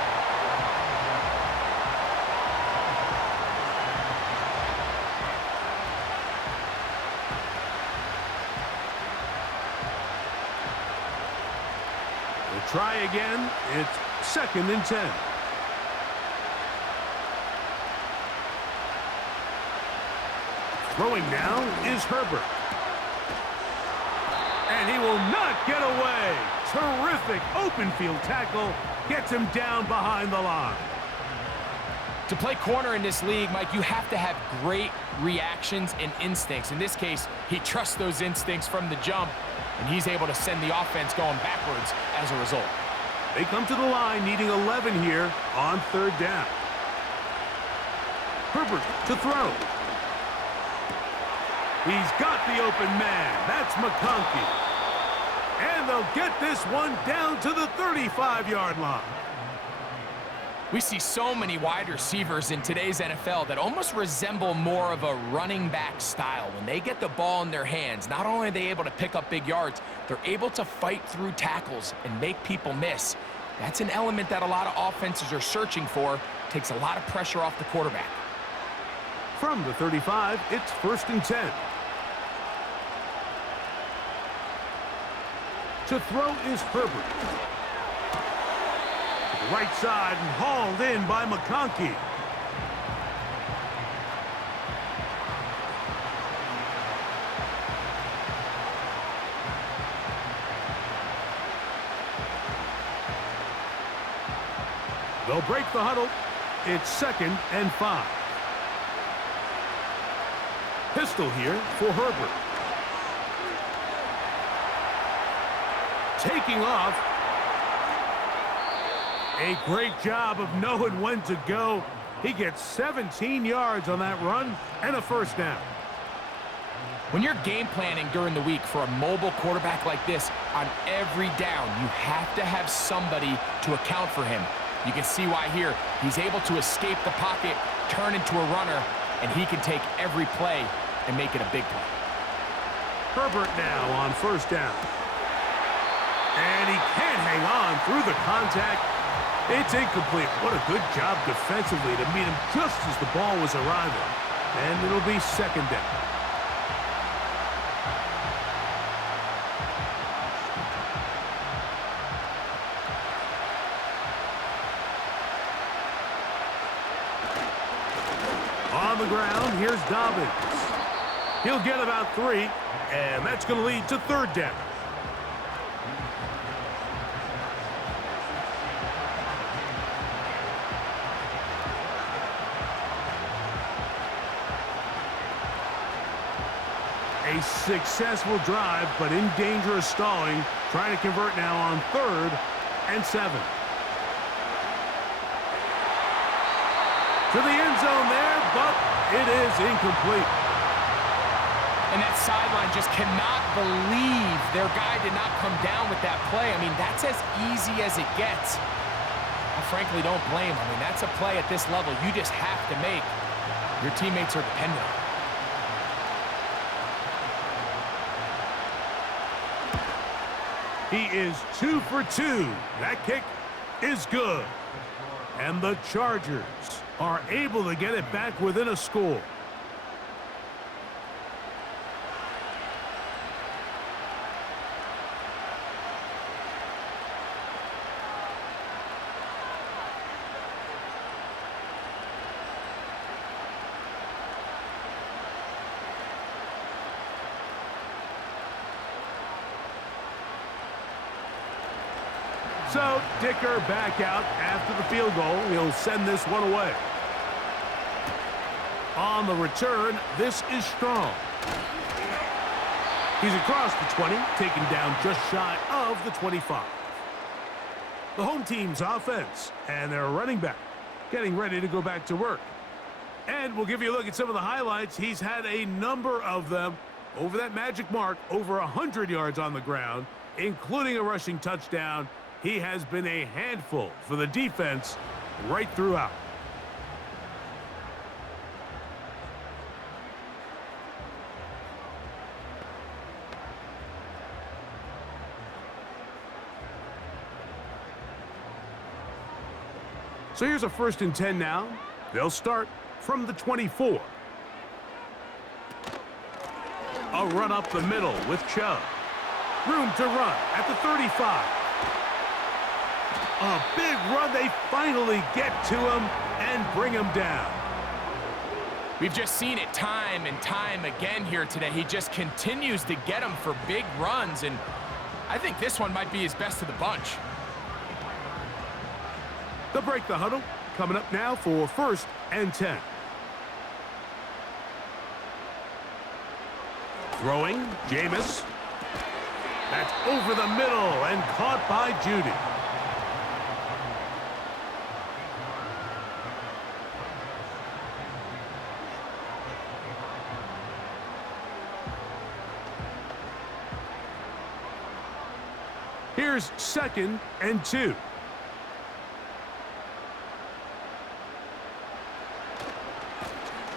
We'll try again. It's 2nd and 10. Throwing now is Herbert. And he will not get away. Terrific open field tackle. Gets him down behind the line. To play corner in this league, Mike, you have to have great reactions and instincts. In this case, he trusts those instincts from the jump, and he's able to send the offense going backwards as a result. They come to the line needing 11 here on 3rd down. Herbert to throw. He's got the open man. That's McConkey. And they'll get this one down to the 35-yard line. We see so many wide receivers in today's NFL that almost resemble more of a running back style. When they get the ball in their hands, not only are they able to pick up big yards, they're able to fight through tackles and make people miss. That's an element that a lot of offenses are searching for. Takes a lot of pressure off the quarterback. From the 35, it's 1st and 10. To throw is Herbert. To the right side and hauled in by McConkey. They'll break the huddle. It's 2nd and 5. Pistol here for Herbert. Taking off. A great job of knowing when to go. He gets 17 yards on that run and a 1st down. When you're game planning during the week for a mobile quarterback like this, on every down, you have to have somebody to account for him. You can see why here. He's able to escape the pocket, turn into a runner, and he can take every play and make it a big play. Herbert now on 1st down. And he can't hang on through the contact. It's incomplete. What a good job defensively to meet him just as the ball was arriving. And it'll be 2nd down. On the ground, here's Dobbins. He'll get about 3, and that's going to lead to 3rd down. A successful drive, but in danger of stalling. Trying to convert now on 3rd and 7. To the end zone there, but it is incomplete. And that sideline just cannot believe their guy did not come down with that play. I mean, that's as easy as it gets. I frankly don't blame him. I mean, that's a play at this level you just have to make. Your teammates are dependent on it. He is 2 for 2. That kick is good. And the Chargers are able to get it back within a score. So Dicker back out after the field goal. He'll send this one away. On the return, this is Strong. He's across the 20, taken down just shy of the 25. The home team's offense and their running back getting ready to go back to work. And we'll give you a look at some of the highlights. He's had a number of them over that magic mark, over 100 yards on the ground, including a rushing touchdown. He has been a handful for the defense right throughout. So here's a 1st and 10 now. They'll start from the 24. A run up the middle with Chubb. Room to run at the 35. A big run. They finally get to him and bring him down. We've just seen it time and time again here today. He just continues to get them for big runs, and I think this one might be his best of the bunch. They'll break the huddle. Coming up now for 1st and 10. Throwing, Jameis. That's over the middle and caught by Judy. Here's 2nd and 2.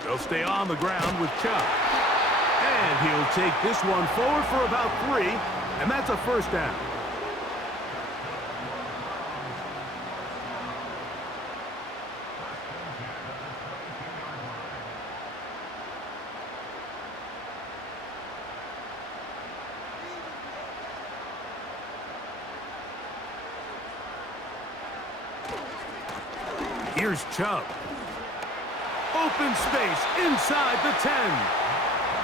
They'll stay on the ground with Chubb. And he'll take this one forward for about 3, and that's a 1st down. Here's Chubb. Open space inside the 10.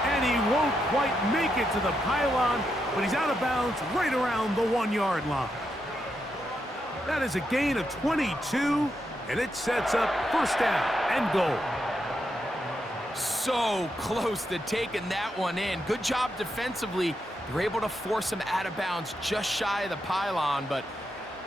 And he won't quite make it to the pylon, but he's out of bounds right around the 1-yard line. That is a gain of 22, and it sets up 1st down and goal. So close to taking that one in. Good job defensively. They're able to force him out of bounds just shy of the pylon, but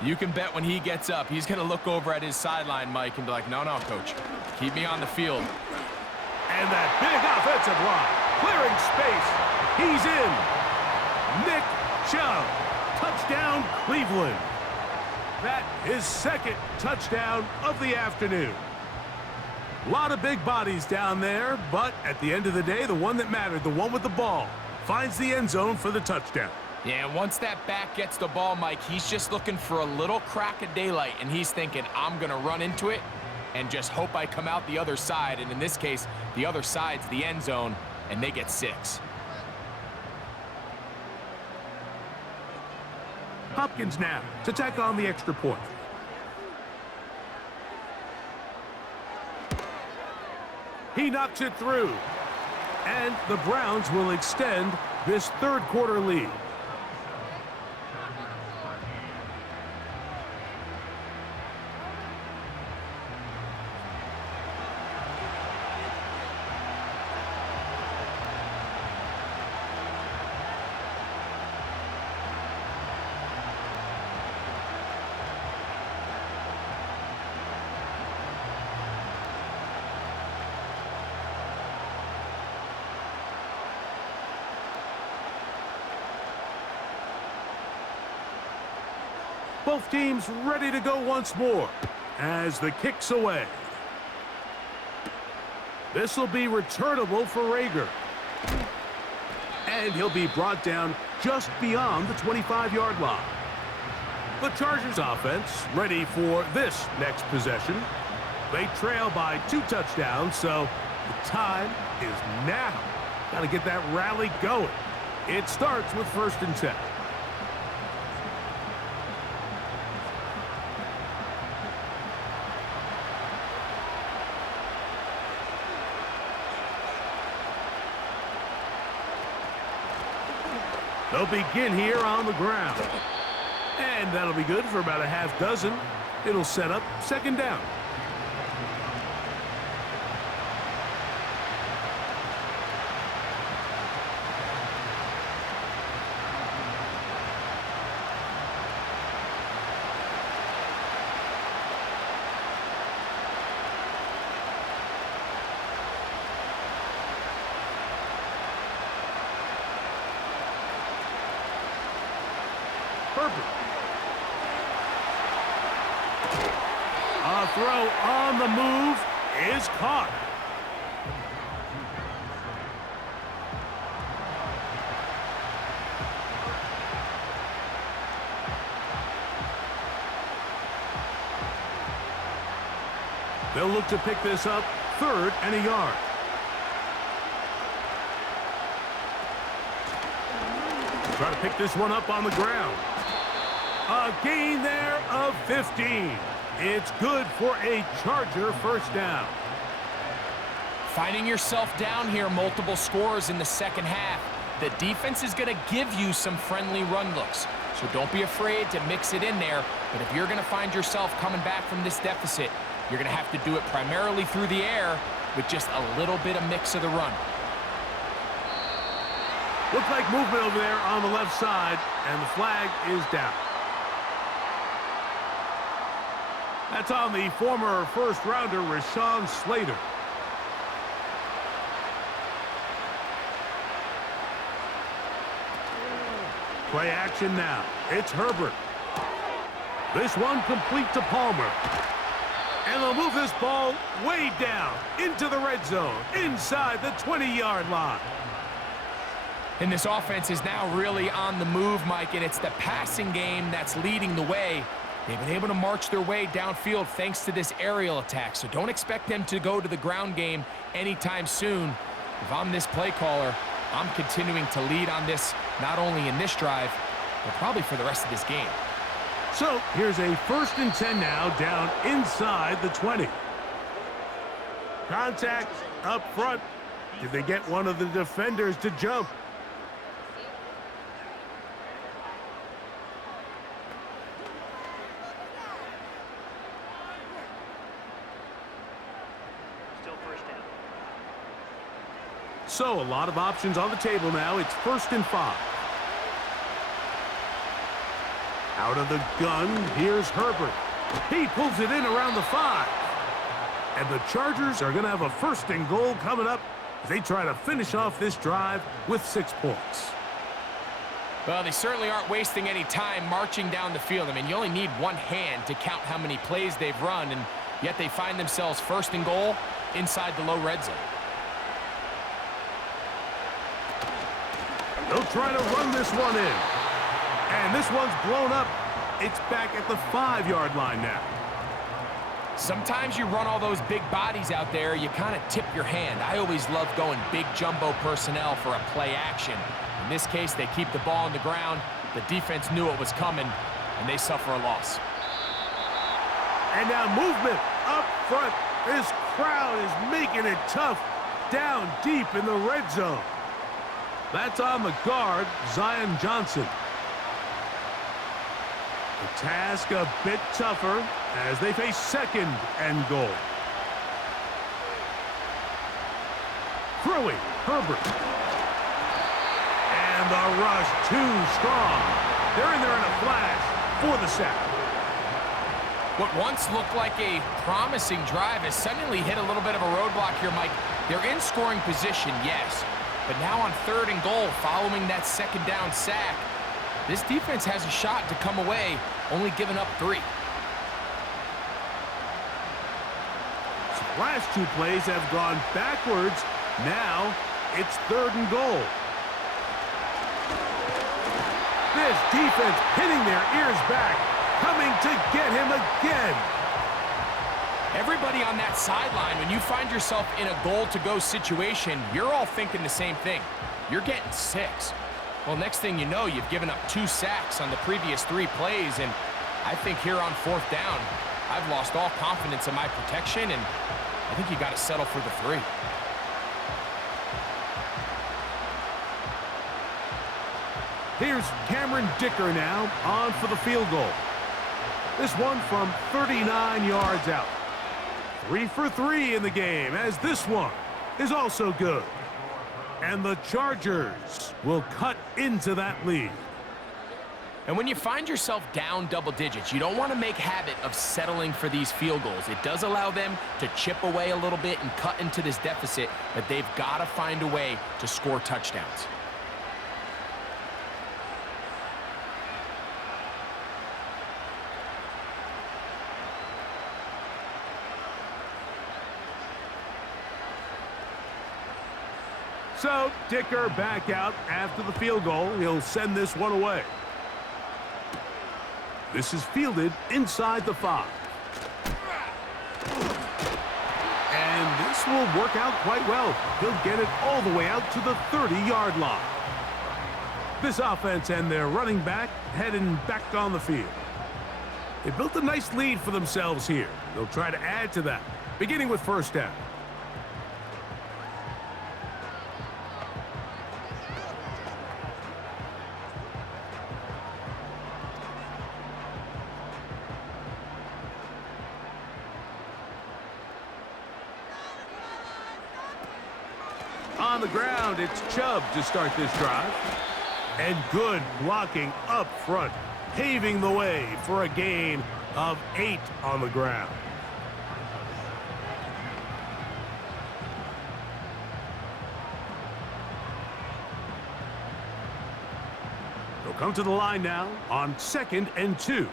you can bet when he gets up, he's going to look over at his sideline, Mike, and be like, no, coach, keep me on the field. And that big offensive line, clearing space. He's in. Nick Chubb, touchdown Cleveland. That is 2nd touchdown of the afternoon. A lot of big bodies down there, but at the end of the day, the one that mattered, the one with the ball, finds the end zone for the touchdown. Yeah, once that back gets the ball, Mike, he's just looking for a little crack of daylight, and he's thinking, I'm going to run into it and just hope I come out the other side. And in this case, the other side's the end zone, and they get 6. Hopkins now to tack on the extra point. He knocks it through. And the Browns will extend this 3rd quarter lead. Both teams ready to go once more as the kick's away. This will be returnable for Rager. And he'll be brought down just beyond the 25-yard line. The Chargers offense ready for this next possession. They trail by 2 touchdowns, so the time is now. Got to get that rally going. It starts with 1st and 10. They'll begin here on the ground. And that'll be good for about a half dozen. It'll set up second down. A throw on the move is caught. They'll look to pick this up, 3rd and a yard. Try to pick this one up on the ground. A gain there of 15. It's good for a Charger first down. Finding yourself down here, multiple scores in the second half. The defense is going to give you some friendly run looks, so don't be afraid to mix it in there. But if you're going to find yourself coming back from this deficit, you're going to have to do it primarily through the air with just a little bit of mix of the run. Looks like movement over there on the left side, and the flag is down. That's on the former first-rounder, Rashawn Slater. Play action now. It's Herbert. This one complete to Palmer. And they'll move this ball way down into the red zone, inside the 20-yard line. And this offense is now really on the move, Mike, and it's the passing game that's leading the way. They've been able to march their way downfield thanks to this aerial attack, so don't expect them to go to the ground game anytime soon. If I'm this play caller, I'm continuing to lead on this, not only in this drive, but probably for the rest of this game. So here's a 1st and 10 now, down inside the 20. Contact up front. Did they get one of the defenders to jump? So a lot of options on the table now. It's 1st and 5. Out of the gun, here's Herbert. He pulls it in around the 5. And the Chargers are going to have a 1st and goal coming up as they try to finish off this drive with 6 points. Well, they certainly aren't wasting any time marching down the field. I mean, you only need one hand to count how many plays they've run, and yet they find themselves 1st and goal inside the low red zone. They'll try to run this one in. And this one's blown up. It's back at the 5-yard line now. Sometimes you run all those big bodies out there, you kind of tip your hand. I always love going big jumbo personnel for a play action. In this case, they keep the ball on the ground. The defense knew it was coming, and they suffer a loss. And now movement up front. This crowd is making it tough down deep in the red zone. That's on the guard, Zion Johnson. The task a bit tougher as they face 2nd and goal. Throwing, Herbert. And the rush too strong. They're in there in a flash for the sack. What once looked like a promising drive has suddenly hit a little bit of a roadblock here, Mike. They're in scoring position, yes. But now on 3rd and goal, following that 2nd down sack, this defense has a shot to come away, only giving up 3. So the last 2 plays have gone backwards. Now it's 3rd and goal. This defense pinning their ears back, coming to get him again. Everybody on that sideline, when you find yourself in a goal-to-go situation, you're all thinking the same thing. You're getting 6. Well, next thing you know, you've given up 2 sacks on the previous 3 plays, and I think here on 4th down, I've lost all confidence in my protection, and I think you got to settle for the 3. Here's Cameron Dicker now on for the field goal. This one from 39 yards out. 3 for 3 in the game, as this one is also good. And the Chargers will cut into that lead. And when you find yourself down double digits, you don't want to make habit of settling for these field goals. It does allow them to chip away a little bit and cut into this deficit, but they've got to find a way to score touchdowns. So, Dicker back out after the field goal. He'll send this one away. This is fielded inside the 5. And this will work out quite well. He'll get it all the way out to the 30-yard line. This offense and their running back heading back on the field. They built a nice lead for themselves here. They'll try to add to that, beginning with first down. On the ground, it's Chubb to start this drive. And good blocking up front, paving the way for a gain of 8 on the ground. They'll come to the line now on 2nd and 2.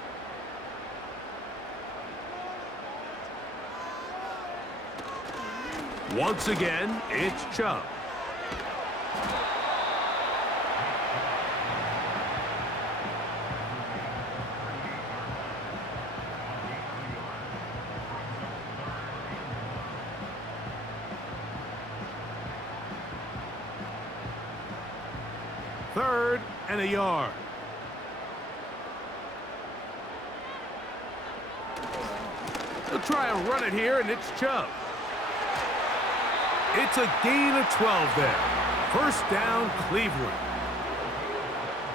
Once again, it's Chubb. Third and a yard. They'll try and run it here, and it's Chubb. It's a gain of 12 there. First down, Cleveland.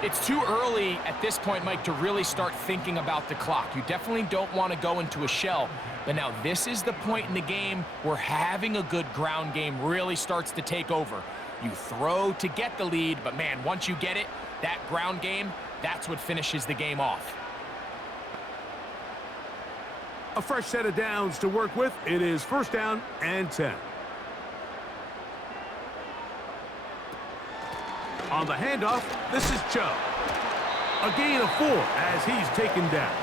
It's too early at this point, Mike, to really start thinking about the clock. You definitely don't want to go into a shell. But now this is the point in the game where having a good ground game really starts to take over. You throw to get the lead, but man, once you get it, that ground game, that's what finishes the game off. A fresh set of downs to work with. It is first down and 10. On the handoff, this is Chubb. A gain of 4 as he's taken down.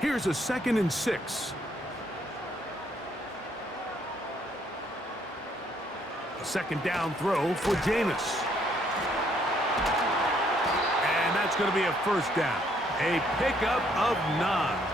Here's a 2nd and 6. A second down throw for Jameis. And that's going to be a first down. A pickup of 9.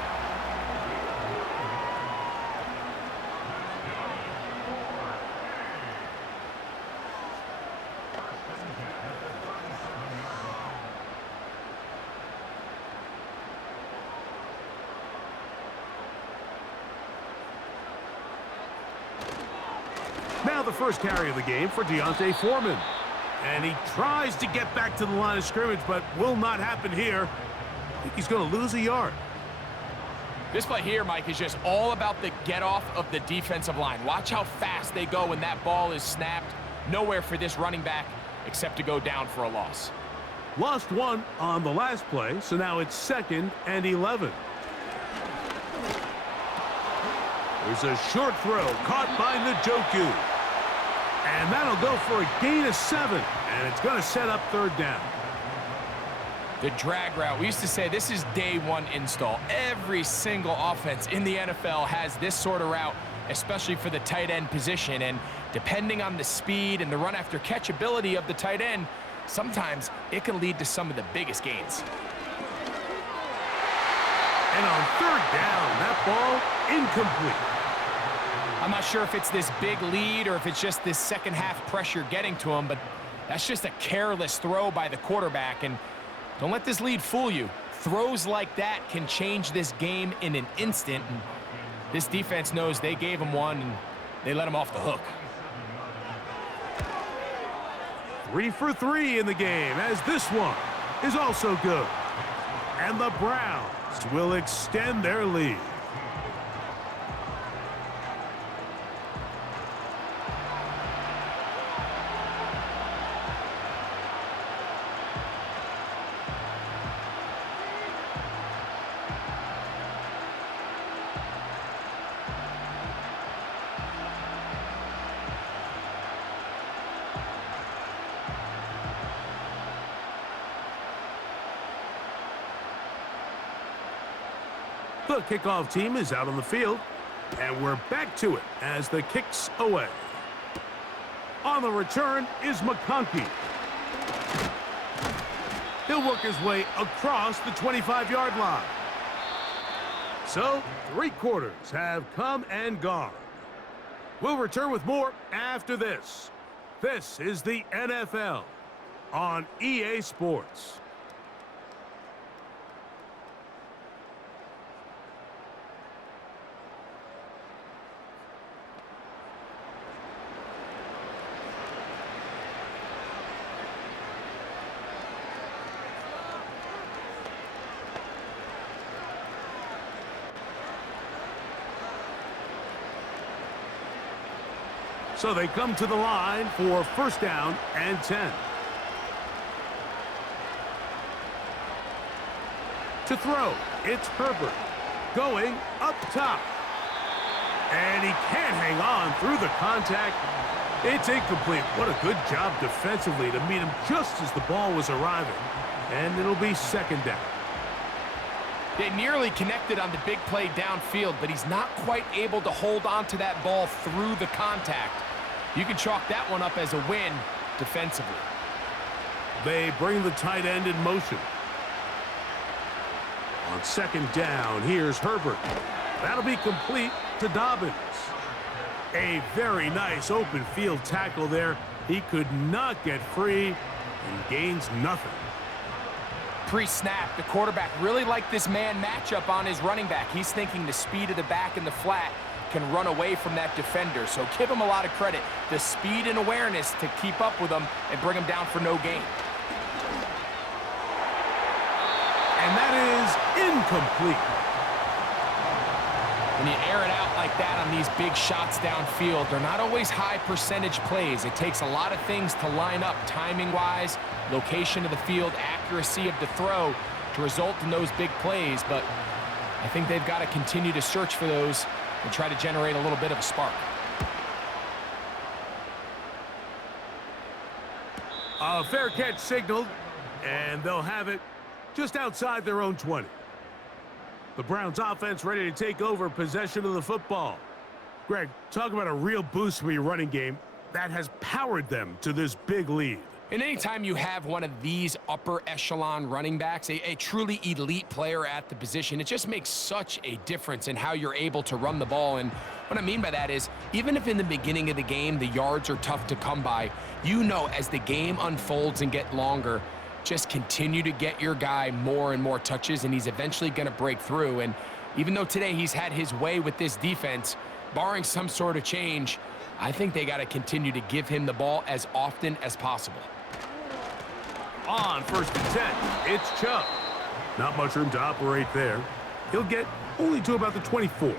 Now the first carry of the game for Deontay Foreman. And he tries to get back to the line of scrimmage, but will not happen here. I think he's going to lose a yard. This play here, Mike, is just all about the get-off of the defensive line. Watch how fast they go when that ball is snapped. Nowhere for this running back except to go down for a loss. Lost 1 on the last play, so now it's 2nd and 11. There's a short throw caught by Njoku. And that'll go for a gain of 7, and it's going to set up third down. The drag route. We used to say this is day 1 install. Every single offense in the NFL has this sort of route, especially for the tight end position. And depending on the speed and the run after catch ability of the tight end, sometimes it can lead to some of the biggest gains. And on third down, that ball incomplete. I'm not sure if it's this big lead or if it's just this second half pressure getting to him, but that's just a careless throw by the quarterback. And don't let this lead fool you. Throws like that can change this game in an instant. And this defense knows they gave him one, and they let him off the hook. 3 for 3 in the game, as this one is also good. And the Browns will extend their lead. The kickoff team is out on the field, and we're back to it as the kick's away. On the return is McConkey. He'll work his way across the 25-yard line. So, 3 quarters have come and gone. We'll return with more after this. This is the NFL on EA Sports. So they come to the line for 1st down and 10. To throw, it's Herbert going up top. And he can't hang on through the contact. It's incomplete. What a good job defensively to meet him just as the ball was arriving. And it'll be 2nd down. They nearly connected on the big play downfield, but he's not quite able to hold on to that ball through the contact. You can chalk that one up as a win defensively. They bring the tight end in motion. On 2nd down, here's Herbert. That'll be complete to Dobbins. A very nice open field tackle there. He could not get free and gains nothing. Pre-snap, the quarterback really liked this man matchup on his running back. He's thinking the speed of the back in the flat can run away from that defender. So give him a lot of credit. The speed and awareness to keep up with him and bring him down for no gain. And that is incomplete. When you air it out like that on these big shots downfield, they're not always high percentage plays. It takes a lot of things to line up timing-wise, location of the field, accuracy of the throw to result in those big plays. But I think they've got to continue to search for those and try to generate a little bit of a spark. A fair catch signaled, and they'll have it just outside their own 20. The Browns offense ready to take over possession of the football. Greg, talk about a real boost for your running game that has powered them to this big lead. And anytime you have one of these upper echelon running backs, a truly elite player at the position, it just makes such a difference in how you're able to run the ball. And what I mean by that is, even if in the beginning of the game the yards are tough to come by, you know as the game unfolds and get longer, just continue to get your guy more and more touches, and he's eventually going to break through. And even though today he's had his way with this defense, barring some sort of change, I think they got to continue to give him the ball as often as possible. On 1st and 10, it's Chubb. Not much room to operate there. He'll get only to about the 24.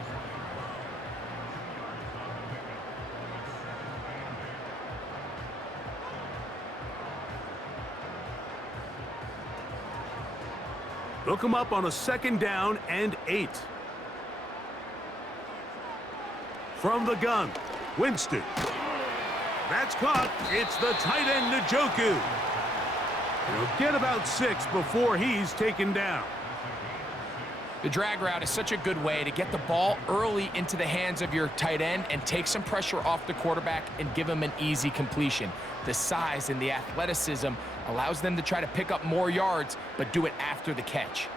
They'll come up on a 2nd down and 8. From the gun, Winston. That's caught. It's the tight end, Njoku. He'll get about 6 before he's taken down. The drag route is such a good way to get the ball early into the hands of your tight end and take some pressure off the quarterback and give him an easy completion. The size and the athleticism allows them to try to pick up more yards, but do it after the catch.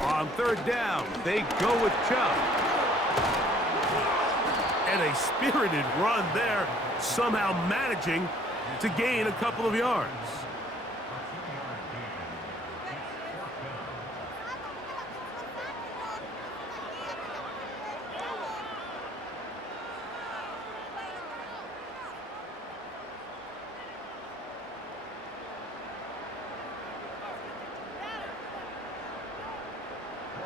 On 3rd down, they go with Chubb. And a spirited run there, somehow managing to gain a couple of yards.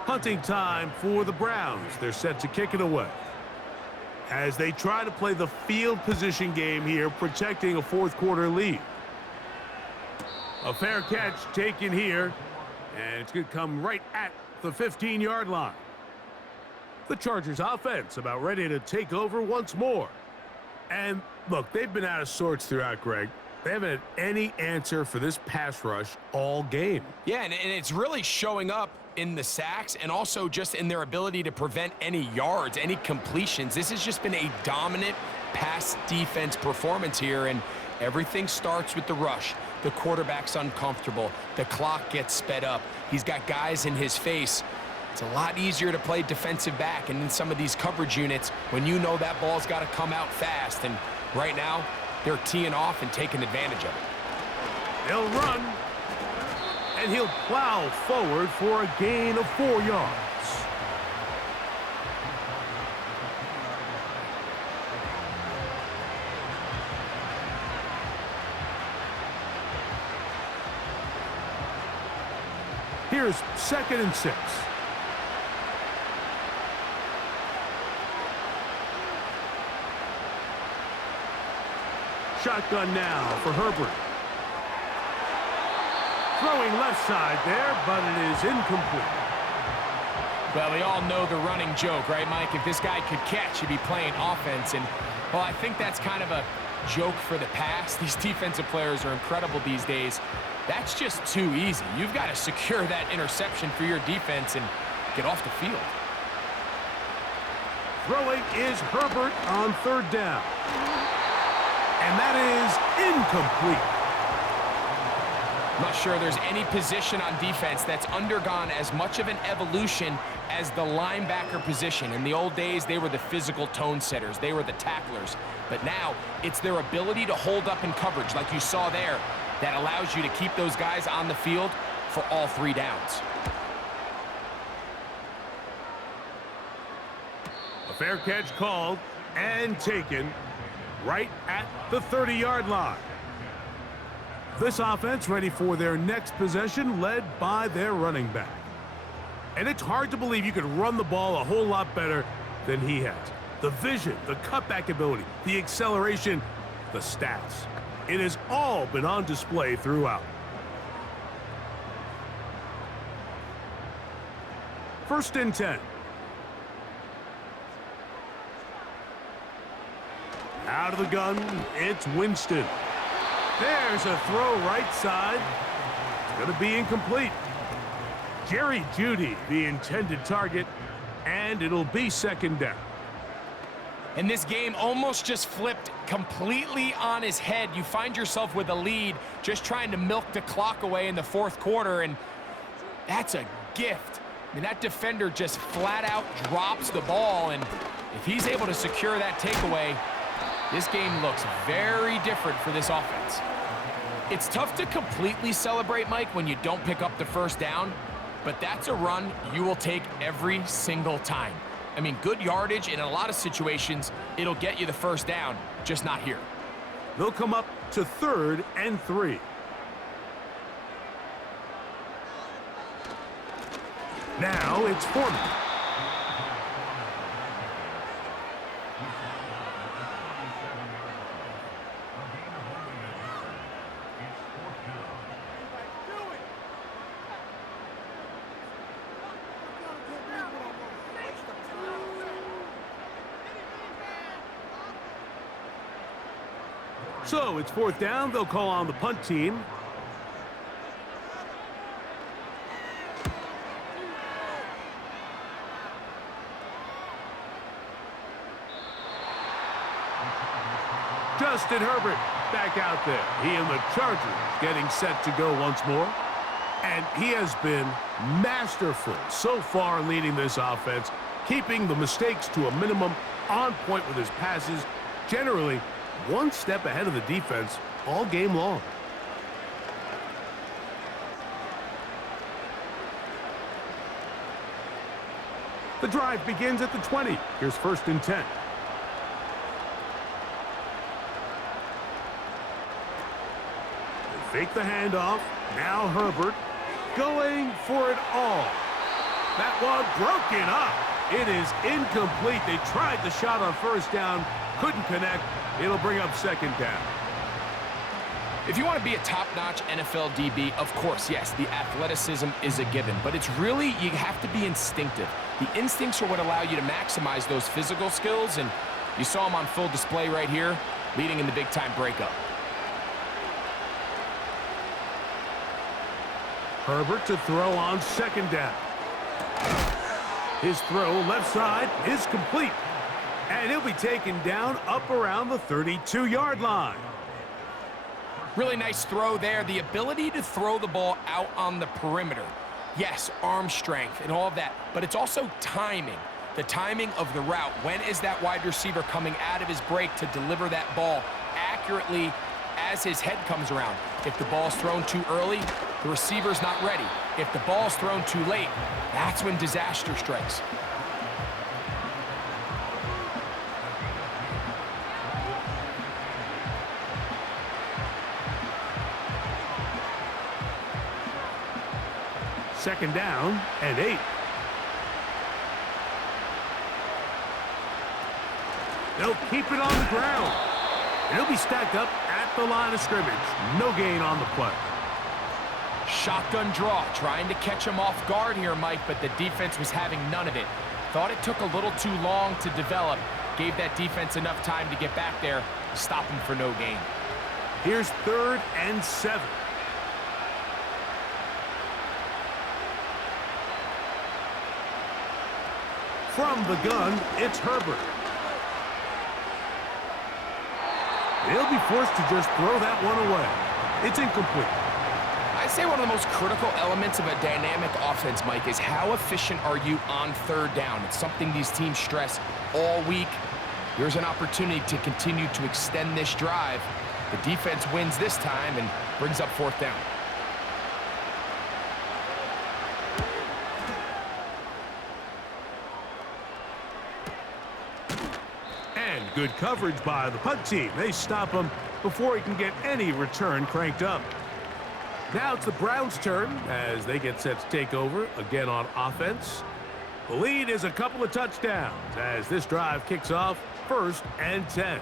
Punting time for the Browns. They're set to kick it away. As they try to play the field position game here, protecting a fourth quarter lead. A fair catch taken here, and it's going to come right at the 15-yard line. The Chargers offense about ready to take over once more. And look, they've been out of sorts throughout, Greg. They haven't had any answer for this pass rush all game. Yeah, and it's really showing up in the sacks and also just in their ability to prevent any yards, any completions. This has just been a dominant pass defense performance here, and everything starts with the rush. The quarterback's uncomfortable. The clock gets sped up. He's got guys in his face. It's a lot easier to play defensive back and in some of these coverage units when you know that ball's got to come out fast. And right now, they're teeing off and taking advantage of it. They'll run, and he'll plow forward for a gain of 4 yards. Here's 2nd and 6. Shotgun now for Herbert. Throwing left side there, but it is incomplete. Well, we all know the running joke, right, Mike? If this guy could catch, he'd be playing offense. And, well, I think that's kind of a joke for the pass. These defensive players are incredible these days. That's just too easy. You've got to secure that interception for your defense and get off the field. Throwing is Herbert on 3rd down. And that is incomplete. I'm not sure there's any position on defense that's undergone as much of an evolution as the linebacker position. In the old days, they were the physical tone setters. They were the tacklers. But now, it's their ability to hold up in coverage, like you saw there, that allows you to keep those guys on the field for all 3 downs. A fair catch called and taken right at the 30-yard line. This offense ready for their next possession, led by their running back. And it's hard to believe you could run the ball a whole lot better than he has. The vision, the cutback ability, the acceleration, the stats. It has all been on display throughout. 1st and 10. Out of the gun, it's Winston. There's a throw right side. It's going to be incomplete. Jerry Jeudy, the intended target, and it'll be 2nd down. And this game almost just flipped completely on his head. You find yourself with a lead, just trying to milk the clock away in the 4th quarter, and that's a gift. I mean, that defender just flat out drops the ball, and if he's able to secure that takeaway, this game looks very different for this offense. It's tough to completely celebrate, Mike, when you don't pick up the 1st down, but that's a run you will take every single time. I mean, good yardage, and in a lot of situations, it'll get you the 1st down, just not here. They'll come up to 3rd and 3. Now it's Foreman. So it's 4th down. They'll call on the punt team. Justin Herbert back out there. He and the Chargers getting set to go once more. And he has been masterful so far leading this offense, keeping the mistakes to a minimum, on point with his passes, generally one step ahead of the defense all game long. The drive begins at the 20. Here's 1st and 10. They fake the handoff. Now Herbert going for it all. That one broken up. It is incomplete. They tried the shot on first down, couldn't connect. It'll bring up second down. If you want to be a top-notch NFL DB, of course, yes, the athleticism is a given, but it's really, you have to be instinctive. The instincts are what allow you to maximize those physical skills, and you saw them on full display right here, leading in the big-time breakup. Herbert to throw on second down. His throw left side is complete. And he'll be taken down up around the 32-yard line. Really nice throw there. The ability to throw the ball out on the perimeter. Yes, arm strength and all of that, but it's also timing. The timing of the route. When is that wide receiver coming out of his break to deliver that ball accurately as his head comes around? If the ball's thrown too early, the receiver's not ready. If the ball's thrown too late, that's when disaster strikes. Second down and 8. They'll keep it on the ground. And he'll be stacked up at the line of scrimmage. No gain on the play. Shotgun draw, trying to catch him off guard here, Mike, but the defense was having none of it. Thought it took a little too long to develop. Gave that defense enough time to get back there, stop him for no gain. Here's 3rd and 7. From the gun, it's Herbert. They'll be forced to just throw that one away. It's incomplete. I'd say one of the most critical elements of a dynamic offense, Mike, is how efficient are you on 3rd down? It's something these teams stress all week. Here's an opportunity to continue to extend this drive. The defense wins this time and brings up 4th down. Good coverage by the punt team. They stop him before he can get any return cranked up. Now it's the Browns' turn as they get set to take over again on offense. The lead is a couple of touchdowns as this drive kicks off 1st and 10.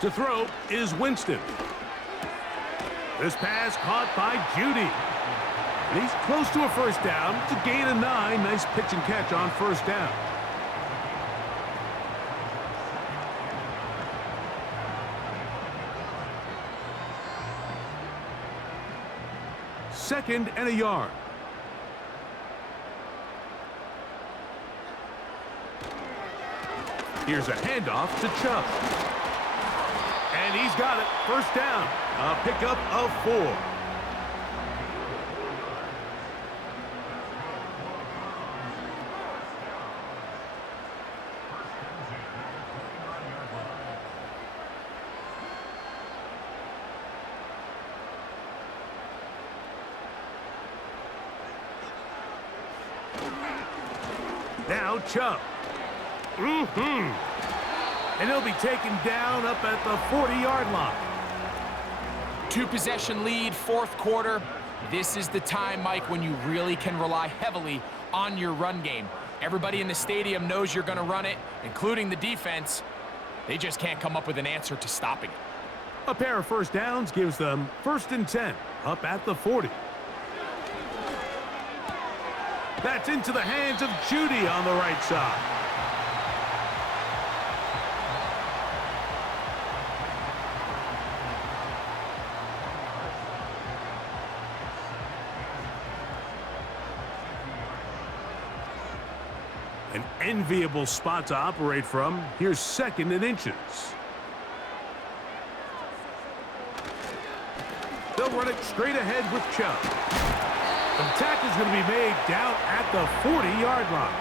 To throw is Winston. This pass caught by Judy. And he's close to a first down. It's a gain of 9. Nice pitch and catch on first down. Second and a yard. Here's a handoff to Chubb. And he's got it. First down. A pickup of 4. Now Chubb. And he'll be taken down up at the 40-yard line. 2-possession lead, 4th quarter. This is the time, Mike, when you really can rely heavily on your run game. Everybody in the stadium knows you're going to run it, including the defense. They just can't come up with an answer to stopping it. A pair of first downs gives them 1st and 10 up at the 40. That's into the hands of Judy on the right side. An enviable spot to operate from. Here's 2nd and inches. They'll run it straight ahead with Chubb. The tackle's going to be made down at the 40-yard line.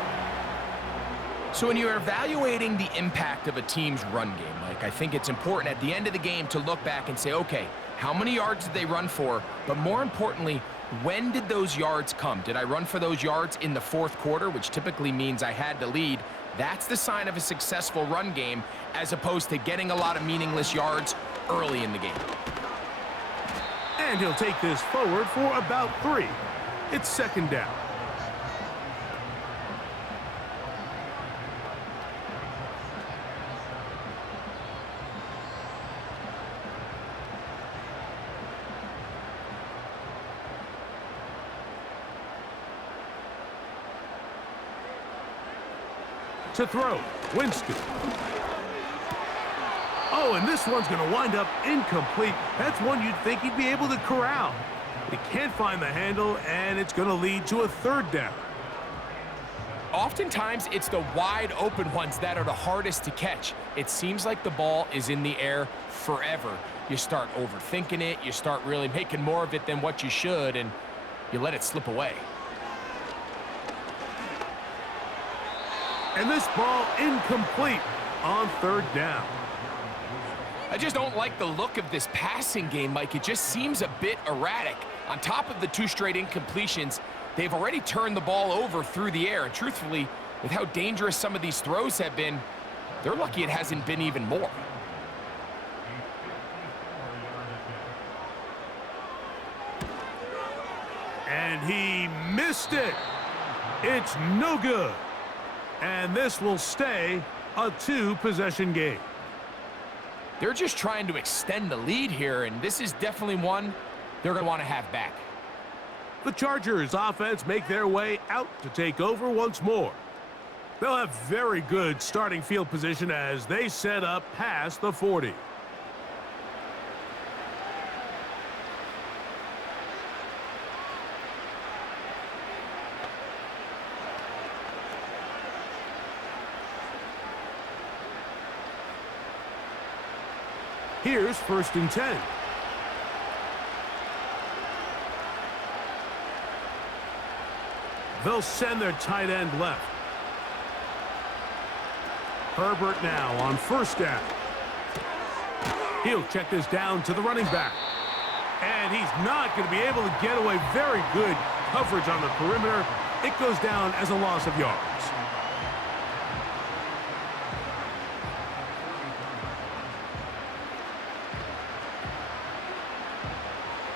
So when you're evaluating the impact of a team's run game, Mike, I think it's important at the end of the game to look back and say, okay, how many yards did they run for? But more importantly, When did those yards come? Did I run for those yards in the fourth quarter, which typically means I had to lead? That's the sign of a successful run game, as opposed to getting a lot of meaningless yards early in the game. And he'll take this forward for about 3. It's second down. To throw, Winston. Oh, and this one's going to wind up incomplete. That's one you'd think he'd be able to corral. He can't find the handle, and it's going to lead to a third down. Oftentimes, it's the wide open ones that are the hardest to catch. It seems like the ball is in the air forever. You start overthinking it, you start really making more of it than what you should, and you let it slip away. And this ball incomplete on third down. I just don't like the look of this passing game, Mike. It just seems a bit erratic. On top of the 2 straight incompletions, they've already turned the ball over through the air. And truthfully, with how dangerous some of these throws have been, they're lucky it hasn't been even more. And he missed it. It's no good. And this will stay a 2-possession game. They're just trying to extend the lead here, and this is definitely one they're going to want to have back. The Chargers offense make their way out to take over once more. They'll have very good starting field position as they set up past the 40. Here's 1st and 10. They'll send their tight end left. Herbert now on 1st down. He'll check this down to the running back. And he's not going to be able to get away. Very good coverage on the perimeter. It goes down as a loss of yards.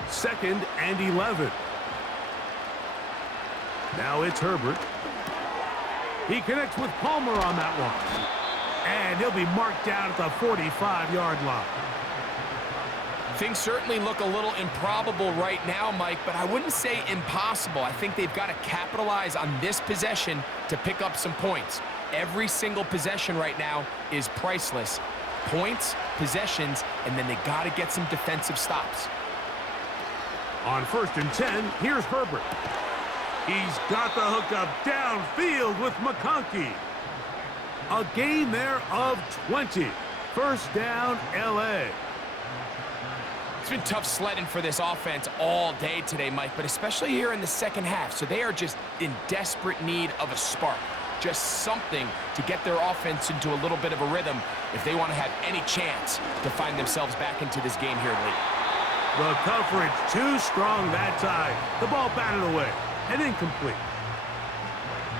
Second and 11. Now it's Herbert. He connects with Palmer on that one. And he'll be marked down at the 45-yard line. Things certainly look a little improbable right now, Mike, but I wouldn't say impossible. I think they've got to capitalize on this possession to pick up some points. Every single possession right now is priceless. Points, possessions, and then they got to get some defensive stops. On 1st and 10, here's Herbert. He's got the hookup downfield with McConkey. A gain there of 20. 1st down, L.A. It's been tough sledding for this offense all day today, Mike, but especially here in the second half. So they are just in desperate need of a spark. Just something to get their offense into a little bit of a rhythm if they want to have any chance to find themselves back into this game here late. The coverage too strong that time. The ball batted away and incomplete.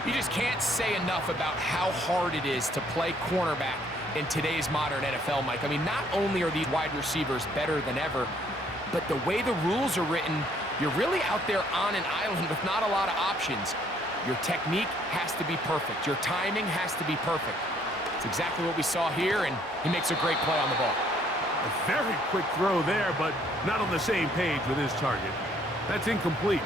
You just can't say enough about how hard it is to play cornerback in today's modern NFL, Mike. I mean, not only are these wide receivers better than ever, but the way the rules are written, you're really out there on an island with not a lot of options. Your technique has to be perfect. Your timing has to be perfect. It's exactly what we saw here, and he makes a great play on the ball. A very quick throw there, but not on the same page with his target. That's incomplete.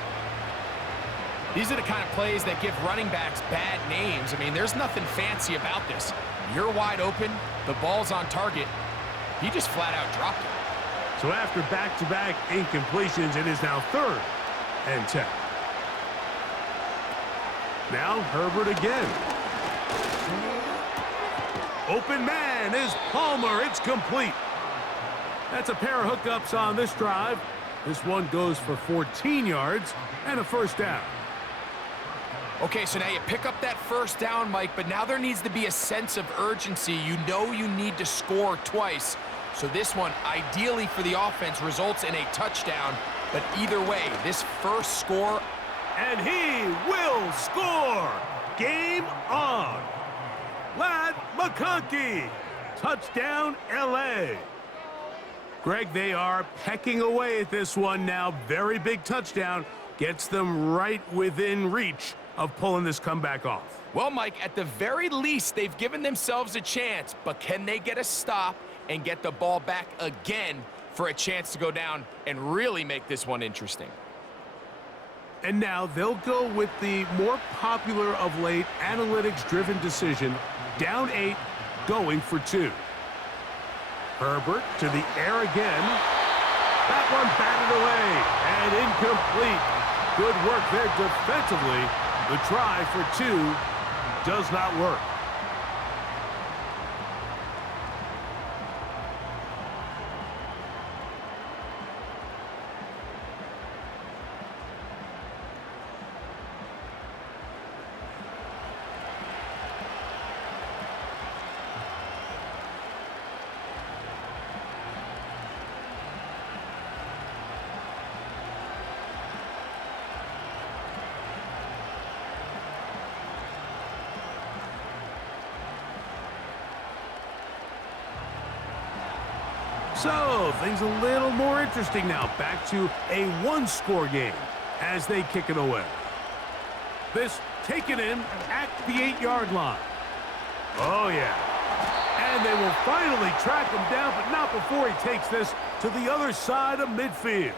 These are the kind of plays that give running backs bad names. I mean, there's nothing fancy about this. You're wide open, the ball's on target. He just flat out dropped it. So after back-to-back incompletions, it is now 3rd and 10. Now Herbert again. Open man is Palmer. It's complete. That's a pair of hookups on this drive. This one goes for 14 yards and a 1st down. Okay, so now you pick up that 1st down, Mike, but now there needs to be a sense of urgency. You know you need to score twice. So this one, ideally for the offense, results in a touchdown. But either way, this first score... And he will score! Game on! Lad McConkey! Touchdown, L.A. Greg, they are pecking away at this one now. Very big touchdown. Gets them right within reach of pulling this comeback off. Well, Mike, at the very least, they've given themselves a chance, but can they get a stop and get the ball back again for a chance to go down and really make this one interesting? And now they'll go with the more popular of late analytics-driven decision, down 8, going for 2. Herbert to the air again. That one batted away and incomplete. Good work there defensively. The try for 2 does not work. So, things a little more interesting now. Back to a one-score game as they kick it away. This taken in at the 8-yard line. Oh, yeah. And they will finally track him down, but not before he takes this to the other side of midfield.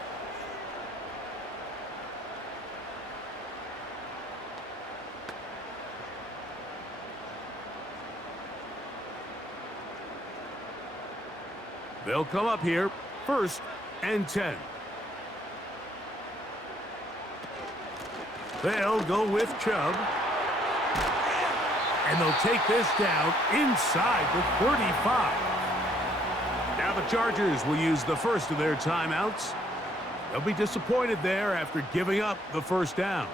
They'll come up here, 1st and 10. They'll go with Chubb. And they'll take this down inside the 35. Now the Chargers will use the first of their timeouts. They'll be disappointed there after giving up the first down.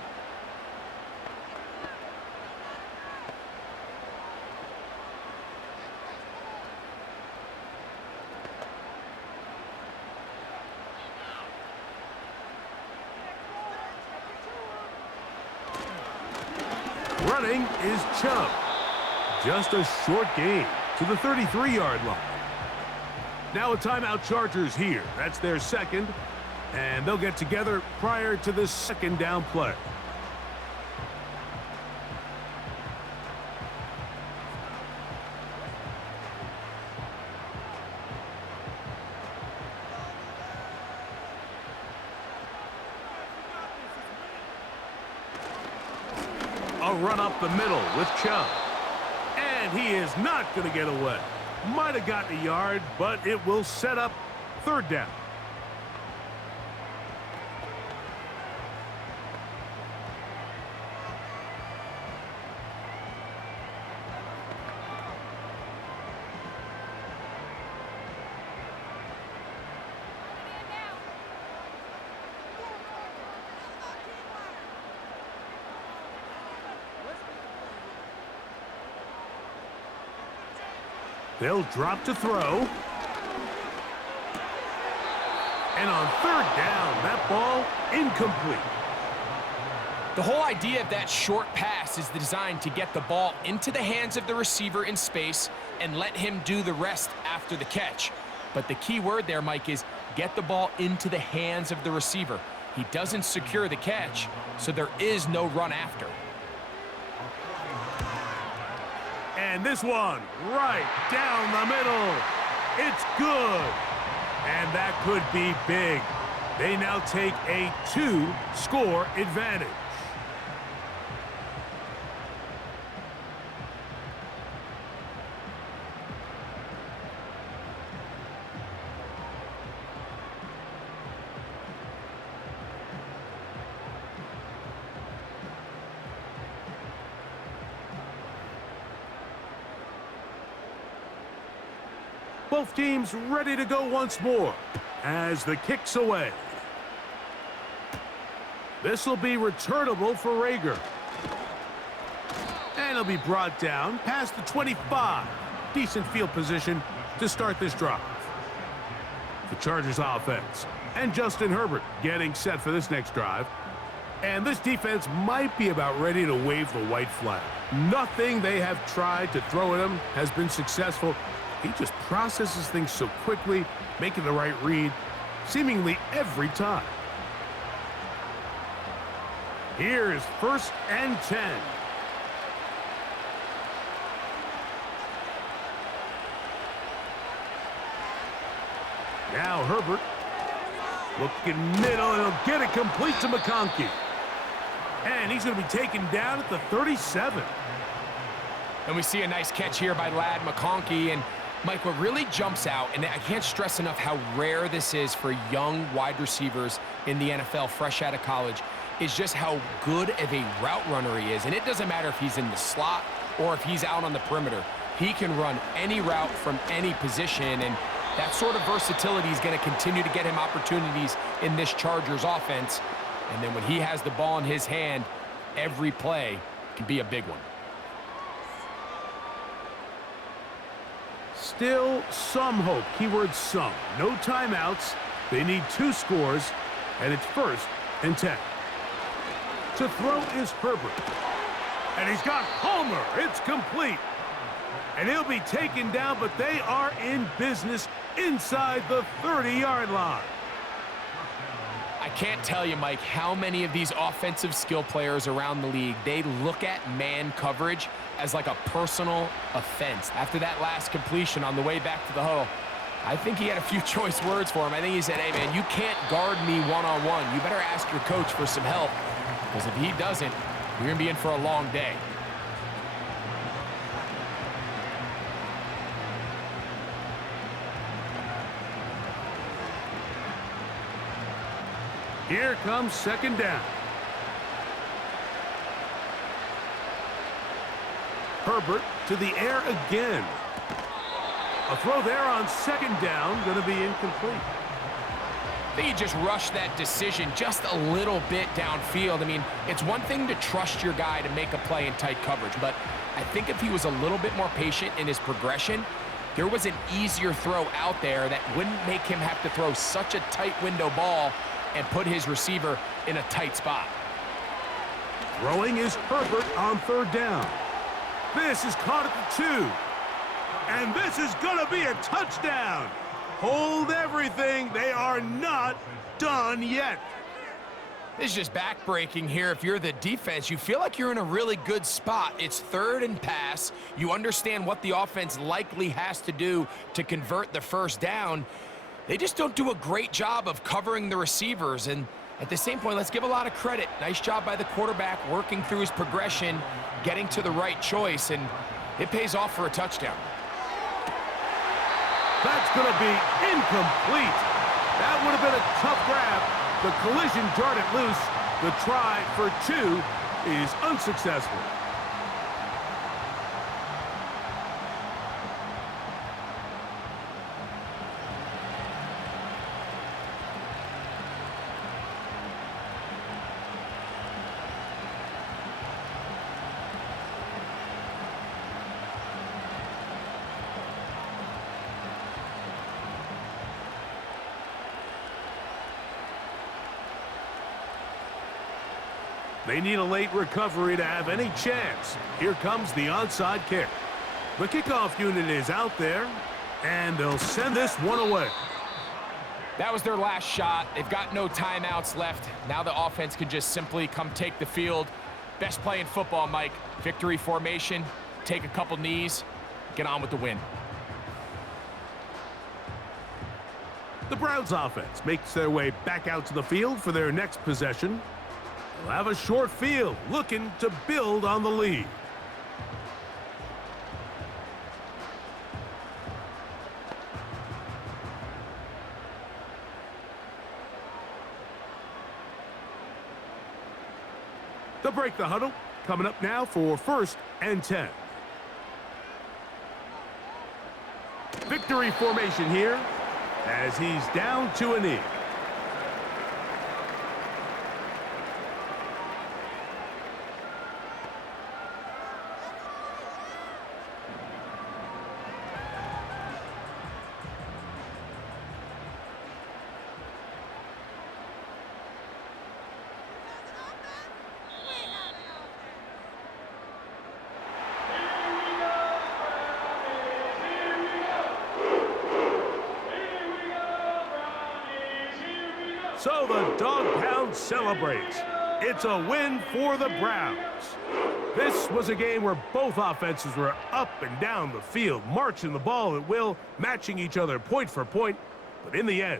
Running is Chubb. Just a short gain to the 33-yard line. Now a timeout Chargers here. That's their second. And they'll get together prior to the second down play. A run up the middle with Chubb. And he is not going to get away. Might have gotten a yard, but it will set up 3rd down. They'll drop to throw. And on 3rd down, that ball incomplete. The whole idea of that short pass is designed to get the ball into the hands of the receiver in space and let him do the rest after the catch. But the key word there, Mike, is get the ball into the hands of the receiver. He doesn't secure the catch, so there is no run after. And this one, right down the middle. It's good. And that could be big. They now take a 2-score advantage. Both teams ready to go once more as the kick's away. This will be returnable for Rager. And he'll be brought down past the 25. Decent field position to start this drive. the Chargers offense. And Justin Herbert getting set for this next drive. And this defense might be about ready to wave the white flag. Nothing they have tried to throw at him has been successful. He just processes things so quickly, making the right read, seemingly every time. Here is 1st and 10. Now Herbert looking middle, and he'll get it complete to McConkey. And he's going to be taken down at the 37. And we see a nice catch here by Lad McConkey. And Mike, what really jumps out, and I can't stress enough how rare this is for young wide receivers in the NFL fresh out of college, is just how good of a route runner he is. And it doesn't matter if he's in the slot or if he's out on the perimeter. He can run any route from any position, and that sort of versatility is going to continue to get him opportunities in this Chargers offense. And then when he has the ball in his hand, every play can be a big one. Still some hope. Keyword some. No timeouts. They need 2 scores, and it's 1st and 10. To throw is Herbert. And he's got Homer. It's complete. And he'll be taken down, but they are in business inside the 30-yard line. I can't tell you, Mike, how many of these offensive skill players around the league, they look at man coverage as like a personal offense. After that last completion on the way back to the huddle, I think he had a few choice words for him. I think he said, hey, man, you can't guard me one-on-one. You better ask your coach for some help, because if he doesn't, you're going to be in for a long day. Here comes 2nd down. Herbert to the air again. A throw there on 2nd down, going to be incomplete. I think he just rushed that decision just a little bit downfield. I mean, it's one thing to trust your guy to make a play in tight coverage, but I think if he was a little bit more patient in his progression, there was an easier throw out there that wouldn't make him have to throw such a tight window ball and put his receiver in a tight spot. Throwing is Herbert on 3rd down. This is caught at the 2. And this is going to be a touchdown. Hold everything. They are not done yet. This is just backbreaking here. If you're the defense, you feel like you're in a really good spot. It's 3rd and pass. You understand what the offense likely has to do to convert the 1st down. They just don't do a great job of covering the receivers. And at the same point, let's give a lot of credit. Nice job by the quarterback working through his progression, getting to the right choice, and it pays off for a touchdown. That's going to be incomplete. That would have been a tough grab. The collision jarred it loose. The try for 2 is unsuccessful. They need a late recovery to have any chance. Here comes the onside kick. The kickoff unit is out there, and they'll send this one away. That was their last shot. They've got no timeouts left. Now the offense can just simply come take the field. Best play in football, Mike. Victory formation, take a couple knees, get on with the win. The Browns offense makes their way back out to the field for their next possession. They'll have a short field, looking to build on the lead. They'll break the huddle. Coming up now for 1st and 10. Victory formation here as he's down to a knee. So the Dog Pound celebrates. It's a win for the Browns. This was a game where both offenses were up and down the field, marching the ball at will, matching each other point for point. But in the end,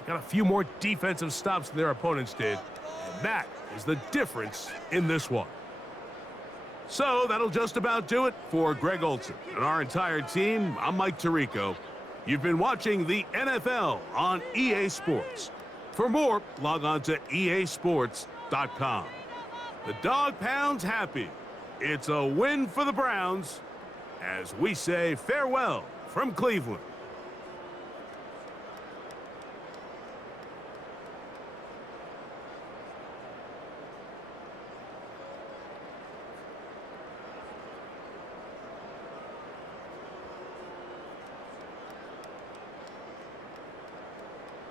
they got a few more defensive stops than their opponents did. And that is the difference in this one. So that'll just about do it for Greg Olson and our entire team. I'm Mike Tirico. You've been watching the NFL on EA Sports. For more, log on to easports.com. The Dog Pound's happy. It's a win for the Browns as we say farewell from Cleveland.